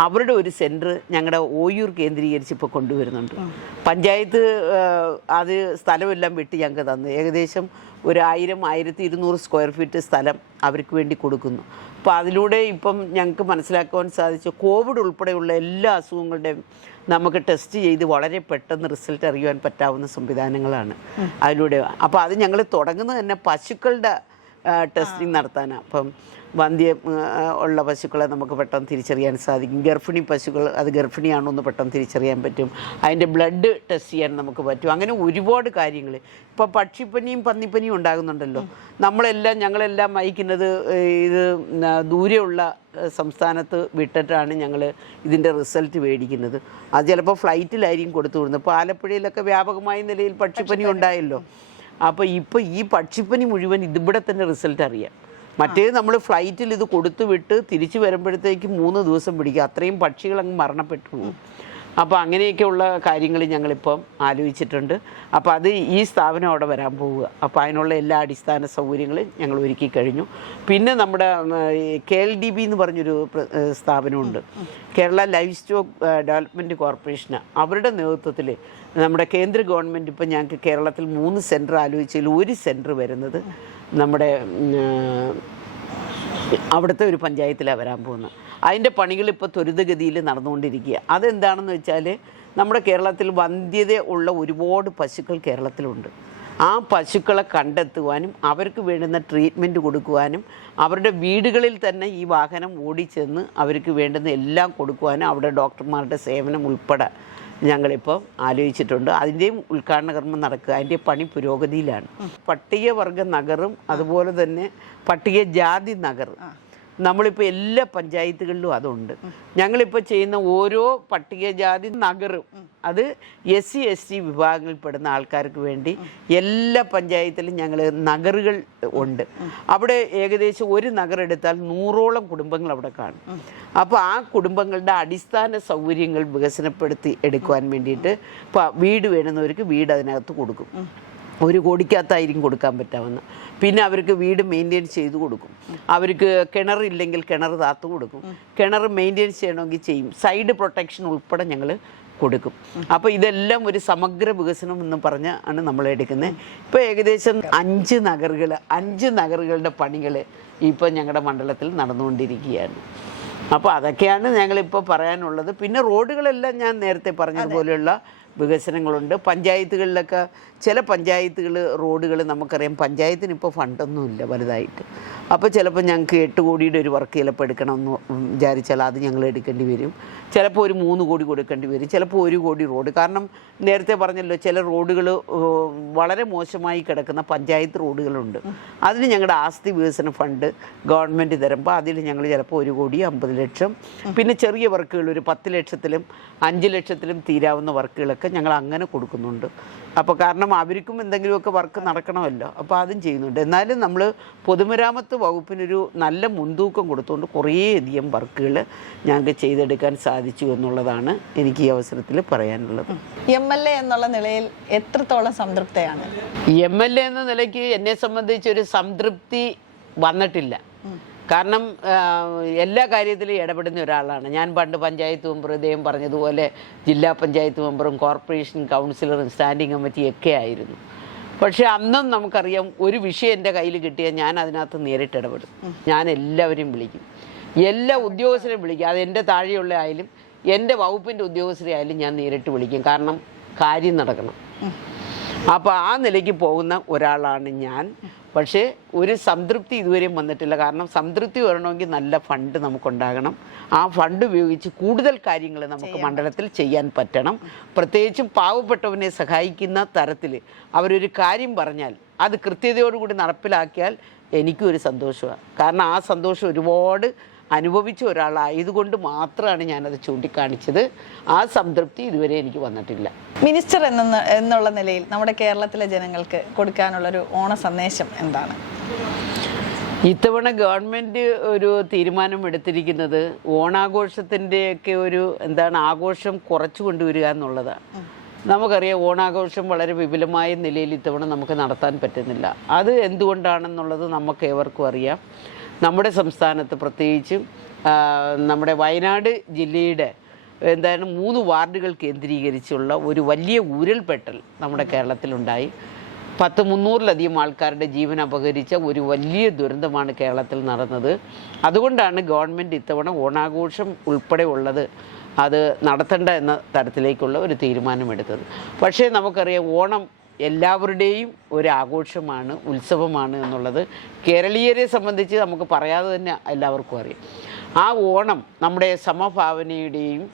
അവരുടെ ഒരു സെൻറ്റർ ഞങ്ങളുടെ ഓയൂർ കേന്ദ്രീകരിച്ച് ഇപ്പോൾ കൊണ്ടുവരുന്നുണ്ട്. പഞ്ചായത്ത് അത് സ്ഥലമെല്ലാം വിട്ട് ഞങ്ങൾക്ക് തന്നു. ഏകദേശം 1000-1200 സ്ക്വയർ ഫീറ്റ് സ്ഥലം അവർക്ക് വേണ്ടി കൊടുക്കുന്നു. അപ്പോൾ അതിലൂടെ ഇപ്പം ഞങ്ങൾക്ക് മനസ്സിലാക്കുവാൻ സാധിച്ചു കോവിഡ് ഉൾപ്പെടെയുള്ള എല്ലാ അസുഖങ്ങളുടെയും നമുക്ക് ടെസ്റ്റ് ചെയ്ത് വളരെ പെട്ടെന്ന് റിസൾട്ട് അറിയുവാൻ പറ്റാവുന്ന സംവിധാനങ്ങളാണ് അതിലൂടെ. അപ്പോൾ അത് ഞങ്ങൾ തുടങ്ങുന്നത് തന്നെ പശുക്കളുടെ ടെസ്റ്റിംഗ് നടത്താനാണ്. അപ്പം വന്ധ്യം ഉള്ള പശുക്കളെ നമുക്ക് പെട്ടെന്ന് തിരിച്ചറിയാൻ സാധിക്കും. ഗർഭിണി പശുക്കൾ അത് ഗർഭിണിയാണോ എന്ന് പെട്ടെന്ന് തിരിച്ചറിയാൻ പറ്റും. അതിൻ്റെ ബ്ലഡ് ടെസ്റ്റ് ചെയ്യാൻ നമുക്ക് പറ്റും. അങ്ങനെ ഒരുപാട് കാര്യങ്ങൾ. ഇപ്പോൾ പക്ഷിപ്പനിയും പന്നിപ്പനിയും ഉണ്ടാകുന്നുണ്ടല്ലോ. ഞങ്ങളെല്ലാം അയക്കുന്നത് ഇത് ദൂരെയുള്ള സംസ്ഥാനത്ത് വിട്ടിട്ടാണ് ഞങ്ങൾ ഇതിൻ്റെ റിസൾട്ട് മേടിക്കുന്നത്. അത് ചിലപ്പോൾ ഫ്ലൈറ്റിലായിരിക്കും കൊടുത്തു വിടുന്നത്. ഇപ്പോൾ ആലപ്പുഴയിലൊക്കെ വ്യാപകമായ നിലയിൽ പക്ഷിപ്പനി ഉണ്ടായല്ലോ. അപ്പോൾ ഈ പക്ഷിപ്പനി മുഴുവൻ ഇതിവിടെ തന്നെ റിസൾട്ട് അറിയാം. മറ്റേത് നമ്മൾ ഫ്ലൈറ്റിൽ ഇത് കൊടുത്തു വിട്ട് തിരിച്ചു വരുമ്പോഴത്തേക്ക് 3 ദിവസം പിടിക്കും. അത്രയും പക്ഷികൾ അങ്ങ് മരണപ്പെട്ടു പോകും. അപ്പോൾ അങ്ങനെയൊക്കെയുള്ള കാര്യങ്ങൾ ഞങ്ങളിപ്പം ആലോചിച്ചിട്ടുണ്ട്. അപ്പോൾ അത് ഈ സ്ഥാപനം അവിടെ വരാൻ പോവുക. അപ്പോൾ അതിനുള്ള എല്ലാ അടിസ്ഥാന സൗകര്യങ്ങളും ഞങ്ങൾ ഒരുക്കി കഴിഞ്ഞു. പിന്നെ നമ്മുടെ KLDB എന്ന് പറഞ്ഞൊരു സ്ഥാപനമുണ്ട്, കേരള ലൈഫ് സ്റ്റോക്ക് ഡെവലപ്മെൻറ്റ് കോർപ്പറേഷന്. അവരുടെ നേതൃത്വത്തിൽ നമ്മുടെ കേന്ദ്ര ഗവൺമെൻറ് ഇപ്പം ഞങ്ങൾക്ക് കേരളത്തിൽ 3 സെൻറ്റർ ആലോചിച്ചതിൽ ഒരു സെൻറ്റർ വരുന്നത് നമ്മുടെ അവിടുത്തെ ഒരു പഞ്ചായത്തിലാണ് വരാൻ പോകുന്നത്. അതിൻ്റെ പണികൾ ഇപ്പോൾ ത്വരിതഗതിയിൽ നടന്നുകൊണ്ടിരിക്കുക. അതെന്താണെന്ന് വെച്ചാൽ നമ്മുടെ കേരളത്തിൽ വന്ധ്യത ഉള്ള ഒരുപാട് പശുക്കൾ കേരളത്തിലുണ്ട്. ആ പശുക്കളെ കണ്ടെത്തുവാനും അവർക്ക് വേണ്ടുന്ന ട്രീറ്റ്മെൻറ്റ് കൊടുക്കുവാനും അവരുടെ വീടുകളിൽ തന്നെ ഈ വാഹനം ഓടിച്ചെന്ന് അവർക്ക് വേണ്ടുന്ന എല്ലാം കൊടുക്കുവാനും അവിടെ ഡോക്ടർമാരുടെ സേവനം ഉൾപ്പെടെ ഞങ്ങളിപ്പോൾ ആലോചിച്ചിട്ടുണ്ട്. അതിൻ്റെയും ഉദ്ഘാടന കർമ്മം നടക്കുക. അതിൻ്റെ പണി പുരോഗതിയിലാണ്. പട്ടികവർഗ നഗറും അതുപോലെ തന്നെ പട്ടികജാതി നഗറും നമ്മളിപ്പോൾ എല്ലാ പഞ്ചായത്തുകളിലും അതുണ്ട്. ഞങ്ങളിപ്പോൾ ചെയ്യുന്ന ഓരോ പട്ടികജാതി നഗറും അത് SC ST വിഭാഗങ്ങളിൽപ്പെടുന്ന ആൾക്കാർക്ക് വേണ്ടി എല്ലാ പഞ്ചായത്തിലും ഞങ്ങൾ നഗറുകൾ ഉണ്ട്. അവിടെ ഏകദേശം ഒരു നഗർ എടുത്താൽ 100ഓളം കുടുംബങ്ങൾ അവിടെ കാണും. അപ്പോൾ ആ കുടുംബങ്ങളുടെ അടിസ്ഥാന സൗകര്യങ്ങൾ വികസനപ്പെടുത്തി എടുക്കുവാൻ വേണ്ടിയിട്ട് ഇപ്പോൾ വീട് വേണമെന്നവർക്ക് വീട് അതിനകത്ത് കൊടുക്കും. 1 കോടിക്കകത്തായിരിക്കും കൊടുക്കാൻ പറ്റാവുന്ന. പിന്നെ അവർക്ക് വീട് മെയിൻറ്റെയിൻ ചെയ്ത് കൊടുക്കും. അവർക്ക് കിണറില്ലെങ്കിൽ കിണർ താത്തു കൊടുക്കും. കിണർ മെയിൻറ്റെയിൻ ചെയ്യണമെങ്കിൽ ചെയ്യും. സൈഡ് പ്രൊട്ടക്ഷൻ ഉൾപ്പെടെ ഞങ്ങൾ കൊടുക്കും. അപ്പോൾ ഇതെല്ലാം ഒരു സമഗ്ര വികസനം എന്ന് പറഞ്ഞാണ് നമ്മൾ എടുക്കുന്നത്. ഇപ്പോൾ ഏകദേശം 5 നഗറുകളുടെ പണികൾ ഇപ്പോൾ ഞങ്ങളുടെ മണ്ഡലത്തിൽ നടന്നുകൊണ്ടിരിക്കുകയാണ്. അപ്പോൾ അതൊക്കെയാണ് ഞങ്ങളിപ്പോൾ പറയാനുള്ളത്. പിന്നെ റോഡുകളെല്ലാം ഞാൻ നേരത്തെ പറഞ്ഞതുപോലെയുള്ള വികസനങ്ങളുണ്ട്. പഞ്ചായത്തുകളിലൊക്കെ ചില പഞ്ചായത്തുകൾ റോഡുകൾ നമുക്കറിയാം പഞ്ചായത്തിന് ഇപ്പോൾ ഫണ്ടൊന്നുമില്ല വലുതായിട്ട്. അപ്പോൾ ചിലപ്പോൾ ഞങ്ങൾക്ക് 8 കോടിയുടെ ഒരു വർക്ക് ചിലപ്പോൾ എടുക്കണമെന്ന് വിചാരിച്ചാൽ അത് ഞങ്ങൾ എടുക്കേണ്ടി വരും. ചിലപ്പോൾ ഒരു 3 കോടി കൊടുക്കേണ്ടി വരും. ചിലപ്പോൾ 1 കോടി റോഡ്. കാരണം നേരത്തെ പറഞ്ഞല്ലോ ചില റോഡുകൾ വളരെ മോശമായി കിടക്കുന്ന പഞ്ചായത്ത് റോഡുകളുണ്ട്. അതിന് ഞങ്ങളുടെ ആസ്തി വികസന ഫണ്ട് ഗവൺമെൻറ് തരുമ്പോൾ അതിൽ ഞങ്ങൾ ചിലപ്പോൾ 1 കോടി 50 ലക്ഷം, പിന്നെ ചെറിയ വർക്കുകൾ ഒരു 10 ലക്ഷത്തിലും 5 ലക്ഷത്തിലും തീരാവുന്ന വർക്കുകളൊക്കെ ഞങ്ങൾ അങ്ങനെ കൊടുക്കുന്നുണ്ട്. അപ്പോൾ കാരണം അവർക്കും എന്തെങ്കിലുമൊക്കെ വർക്ക് നടക്കണമല്ലോ. അപ്പോൾ അതും ചെയ്യുന്നുണ്ട്. എന്നാലും നമ്മൾ പൊതുമരാമത്ത് വകുപ്പിനൊരു നല്ല മുൻതൂക്കം കൊടുത്തുകൊണ്ട് കുറേയധികം വർക്കുകൾ ഞങ്ങൾക്ക് ചെയ്തെടുക്കാൻ സാധിച്ചു എന്നുള്ളതാണ് എനിക്ക് ഈ അവസരത്തിൽ പറയാനുള്ളത്. MLA എന്നുള്ള നിലയിൽ എത്രത്തോളം സംതൃപ്തയാണ്? MLA എന്ന നിലയ്ക്ക് എന്നെ സംബന്ധിച്ചൊരു സംതൃപ്തി വന്നിട്ടില്ല. കാരണം എല്ലാ കാര്യത്തിലും ഇടപെടുന്ന ഒരാളാണ് ഞാൻ. പണ്ട് പഞ്ചായത്ത് മെമ്പർ, ഇദ്ദേഹം പറഞ്ഞതുപോലെ ജില്ലാ പഞ്ചായത്ത് മെമ്പറും കോർപ്പറേഷൻ കൗൺസിലറും സ്റ്റാൻഡിംഗ് കമ്മിറ്റിയൊക്കെ ആയിരുന്നു. പക്ഷേ അന്നും നമുക്കറിയാം ഒരു വിഷയം എൻ്റെ കയ്യിൽ കിട്ടിയാൽ ഞാൻ അതിനകത്ത് നേരിട്ട് ഇടപെടും. ഞാൻ എല്ലാവരെയും വിളിക്കും, എല്ലാ ഉദ്യോഗസ്ഥരെയും വിളിക്കും. അത് എൻ്റെ താഴെയുള്ള ആയാലും എൻ്റെ വകുപ്പിൻ്റെ ഉദ്യോഗസ്ഥരെ ആയാലും ഞാൻ നേരിട്ട് വിളിക്കും. കാരണം കാര്യം നടക്കണം. അപ്പോൾ ആ നിലയ്ക്ക് പോകുന്ന ഒരാളാണ് ഞാൻ. പക്ഷേ ഒരു സംതൃപ്തി ഇതുവരെയും വന്നിട്ടില്ല. കാരണം സംതൃപ്തി വരണമെങ്കിൽ നല്ല ഫണ്ട് നമുക്കുണ്ടാകണം. ആ ഫണ്ട് ഉപയോഗിച്ച് കൂടുതൽ കാര്യങ്ങൾ നമുക്ക് മണ്ഡലത്തിൽ ചെയ്യാൻ പറ്റണം. പ്രത്യേകിച്ചും പാവപ്പെട്ടവനെ സഹായിക്കുന്ന തരത്തിൽ അവരൊരു കാര്യം പറഞ്ഞാൽ അത് കൃത്യതയോടുകൂടി നടപ്പിലാക്കിയാൽ എനിക്കും ഒരു സന്തോഷമാണ്. കാരണം ആ സന്തോഷം ഒരുപാട് അനുഭവിച്ച ഒരാളായതുകൊണ്ട് മാത്രമാണ് ഞാനത് ചൂണ്ടിക്കാണിച്ചത്. ആ സംതൃപ്തി ഇതുവരെ എനിക്ക് വന്നിട്ടില്ല. മിനിസ്റ്റർ എന്നുള്ള നിലയിൽ നമ്മുടെ കേരളത്തിലെ ജനങ്ങൾക്ക് കൊടുക്കാനുള്ളൊരു ഓണ സന്ദേശം എന്താണ്? ഇത്തവണ ഗവൺമെൻറ് ഒരു തീരുമാനം എടുത്തിരിക്കുന്നത് ഓണാഘോഷത്തിൻ്റെയൊക്കെ ഒരു ആഘോഷം കുറച്ചു കൊണ്ടുവരിക എന്നുള്ളതാണ്. നമുക്കറിയാം ഓണാഘോഷം വളരെ വിപുലമായ നിലയിൽ ഇത്തവണ നമുക്ക് നടത്താൻ പറ്റുന്നില്ല. അത് എന്തുകൊണ്ടാണെന്നുള്ളത് നമുക്ക് ഏവർക്കും അറിയാം. നമ്മുടെ സംസ്ഥാനത്ത് പ്രത്യേകിച്ചും നമ്മുടെ വയനാട് ജില്ലയുടെ എന്തായാലും 3 വാർഡുകൾ കേന്ദ്രീകരിച്ചുള്ള ഒരു വലിയ ഉരുൾപൊട്ടൽ നമ്മുടെ കേരളത്തിലുണ്ടായി. 300-ലധികം ആൾക്കാരുടെ ജീവൻ അപഹരിച്ച ഒരു വലിയ ദുരന്തമാണ് കേരളത്തിൽ നടന്നത്. അതുകൊണ്ടാണ് ഗവൺമെൻറ് ഇത്തവണ ഓണാഘോഷം ഉൾപ്പെടെ ഉള്ളത് അത് നടത്തണ്ട എന്ന തരത്തിലേക്കുള്ള ഒരു തീരുമാനമെടുത്തത്. പക്ഷേ നമുക്കറിയാം ഓണം എല്ലാവരുടെയും ഒരു ആഘോഷമാണ്, ഉത്സവമാണ് എന്നുള്ളത് കേരളീയരെ സംബന്ധിച്ച് നമുക്ക് പറയാതെ തന്നെ എല്ലാവർക്കും അറിയാം. ആ ഓണം നമ്മുടെ സമഭാവനയുടെയും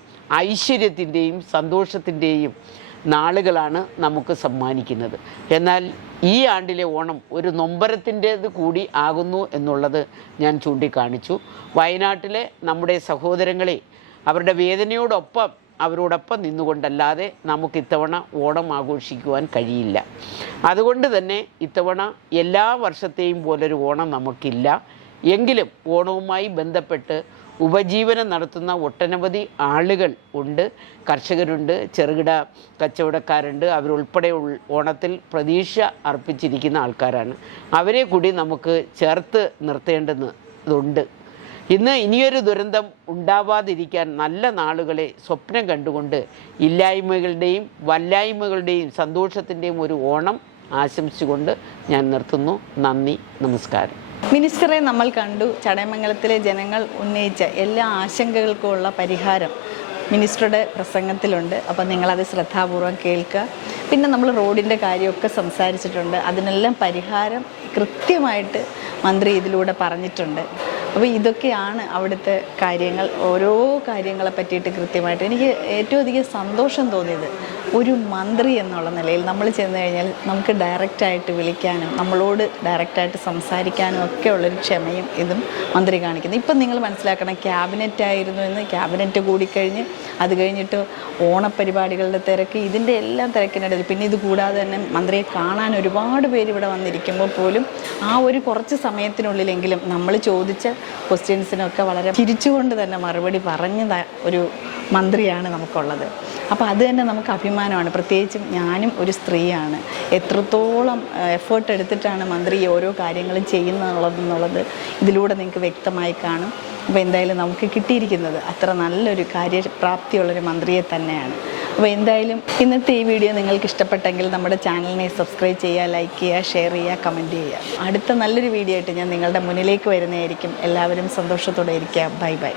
ഐശ്വര്യത്തിൻ്റെയും സന്തോഷത്തിൻ്റെയും നാളുകളാണ് നമുക്ക് സമ്മാനിക്കുന്നത്. എന്നാൽ ഈ ആണ്ടിലെ ഓണം ഒരു നൊമ്പരത്തിൻ്റേത് കൂടി ആകുന്നു എന്നുള്ളത് ഞാൻ ചൂണ്ടിക്കാണിച്ചു. വയനാട്ടിലെ നമ്മുടെ സഹോദരങ്ങളെ അവരുടെ വേദനയോടൊപ്പം അവരോടൊപ്പം നിന്നുകൊണ്ടല്ലാതെ നമുക്ക് ഇത്തവണ ഓണം ആഘോഷിക്കുവാൻ കഴിയില്ല. അതുകൊണ്ട് തന്നെ ഇത്തവണ എല്ലാ വർഷത്തെയും പോലൊരു ഓണം നമുക്കില്ല. എങ്കിലും ഓണവുമായി ബന്ധപ്പെട്ട് ഉപജീവനം നടത്തുന്ന ഒട്ടനവധി ആളുകൾ ഉണ്ട്. കർഷകരുണ്ട്, ചെറുകിട കച്ചവടക്കാരുണ്ട്. അവരുൾപ്പെടെ ഓണത്തിൽ പ്രതീക്ഷ അർപ്പിച്ചിരിക്കുന്ന ആൾക്കാരാണ്. അവരെ കൂടി നമുക്ക് ചേർത്ത് നിർത്തേണ്ടതുണ്ട്. ഇനിയൊരു ദുരന്തം ഉണ്ടാവാതിരിക്കാൻ നല്ല നാളുകളെ സ്വപ്നം കണ്ടുകൊണ്ട് ഇല്ലായ്മകളുടെയും വല്ലായ്മകളുടെയും സന്തോഷത്തിൻ്റെയും ഒരു ഓണം ആശംസിച്ചുകൊണ്ട് ഞാൻ നിർത്തുന്നു. നന്ദി, നമസ്കാരം. മിനിസ്റ്ററെ നമ്മൾ കണ്ടു. ചടയമംഗലത്തിലെ ജനങ്ങൾ ഉന്നയിച്ച എല്ലാ ആശങ്കകൾക്കുമുള്ള പരിഹാരം മിനിസ്റ്ററുടെ പ്രസംഗത്തിലുണ്ട്. അപ്പോൾ നിങ്ങളത് ശ്രദ്ധാപൂർവം കേൾക്കുക. പിന്നെ നമ്മൾ റോഡിൻ്റെ കാര്യമൊക്കെ സംസാരിച്ചിട്ടുണ്ട്. അതിനെല്ലാം പരിഹാരം കൃത്യമായിട്ട് മന്ത്രി ഇതിലൂടെ പറഞ്ഞിട്ടുണ്ട്. അപ്പോൾ ഇതൊക്കെയാണ് അവിടുത്തെ കാര്യങ്ങൾ. ഓരോ കാര്യങ്ങളെ പറ്റിയിട്ട് കൃത്യമായിട്ട് എനിക്ക് ഏറ്റവും അധികം സന്തോഷം തോന്നിയത് ഒരു മന്ത്രി എന്നുള്ള നിലയിൽ നമ്മൾ ചെന്ന് കഴിഞ്ഞാൽ നമുക്ക് ഡയറക്റ്റായിട്ട് വിളിക്കാനും നമ്മളോട് ഡയറക്റ്റായിട്ട് സംസാരിക്കാനും ഒക്കെ ഉള്ളൊരു ക്ഷമയും ഇതും മന്ത്രി കാണിക്കുന്നത്. ഇപ്പം നിങ്ങൾ മനസ്സിലാക്കണം, ക്യാബിനറ്റ് ആയിരുന്നു എന്ന്, ക്യാബിനറ്റ് കൂടിക്കഴിഞ്ഞ് അത് കഴിഞ്ഞിട്ട് ഓണപ്പരിപാടികളുടെ തിരക്ക്, ഇതിൻ്റെ എല്ലാം തിരക്കിനിടയിൽ പിന്നെ ഇത് കൂടാതെ തന്നെ മന്ത്രിയെ കാണാൻ ഒരുപാട് പേര് ഇവിടെ വന്നിരിക്കുമ്പോൾ പോലും ആ ഒരു കുറച്ച് സമയത്തിനുള്ളിലെങ്കിലും നമ്മൾ ചോദിച്ച ക്വസ്റ്റ്യൻസിനൊക്കെ വളരെ ചിരിച്ചുകൊണ്ട് തന്നെ മറുപടി പറഞ്ഞ ഒരു മന്ത്രിയാണ് നമുക്കുള്ളത്. അപ്പോൾ അത് തന്നെ നമുക്ക് അഭിമാനമാണ്. പ്രത്യേകിച്ചും ഞാനും ഒരു സ്ത്രീയാണ്. എത്രത്തോളം എഫേർട്ട് എടുത്തിട്ടാണ് മന്ത്രി ഓരോ കാര്യങ്ങളും ചെയ്യുന്നുള്ളതെന്നുള്ളത് ഇതിലൂടെ നിങ്ങൾക്ക് വ്യക്തമായി കാണും. അപ്പോൾ എന്തായാലും നമുക്ക് കിട്ടിയിരിക്കുന്നത് അത്ര നല്ലൊരു കാര്യപ്രാപ്തിയുള്ളൊരു മന്ത്രിയെ തന്നെയാണ്. അപ്പോൾ എന്തായാലും ഇന്നത്തെ ഈ വീഡിയോ നിങ്ങൾക്ക് ഇഷ്ടപ്പെട്ടെങ്കിൽ നമ്മുടെ ചാനലിനെ സബ്സ്ക്രൈബ് ചെയ്യുക, ലൈക്ക് ചെയ്യുക, ഷെയർ ചെയ്യുക, കമൻറ്റ് ചെയ്യുക. അടുത്ത നല്ലൊരു വീഡിയോ ആയിട്ട് ഞാൻ നിങ്ങളുടെ മുന്നിലേക്ക് വരുന്നതായിരിക്കും. എല്ലാവരും സന്തോഷത്തോടെ ഇരിക്കുക. Bye bye.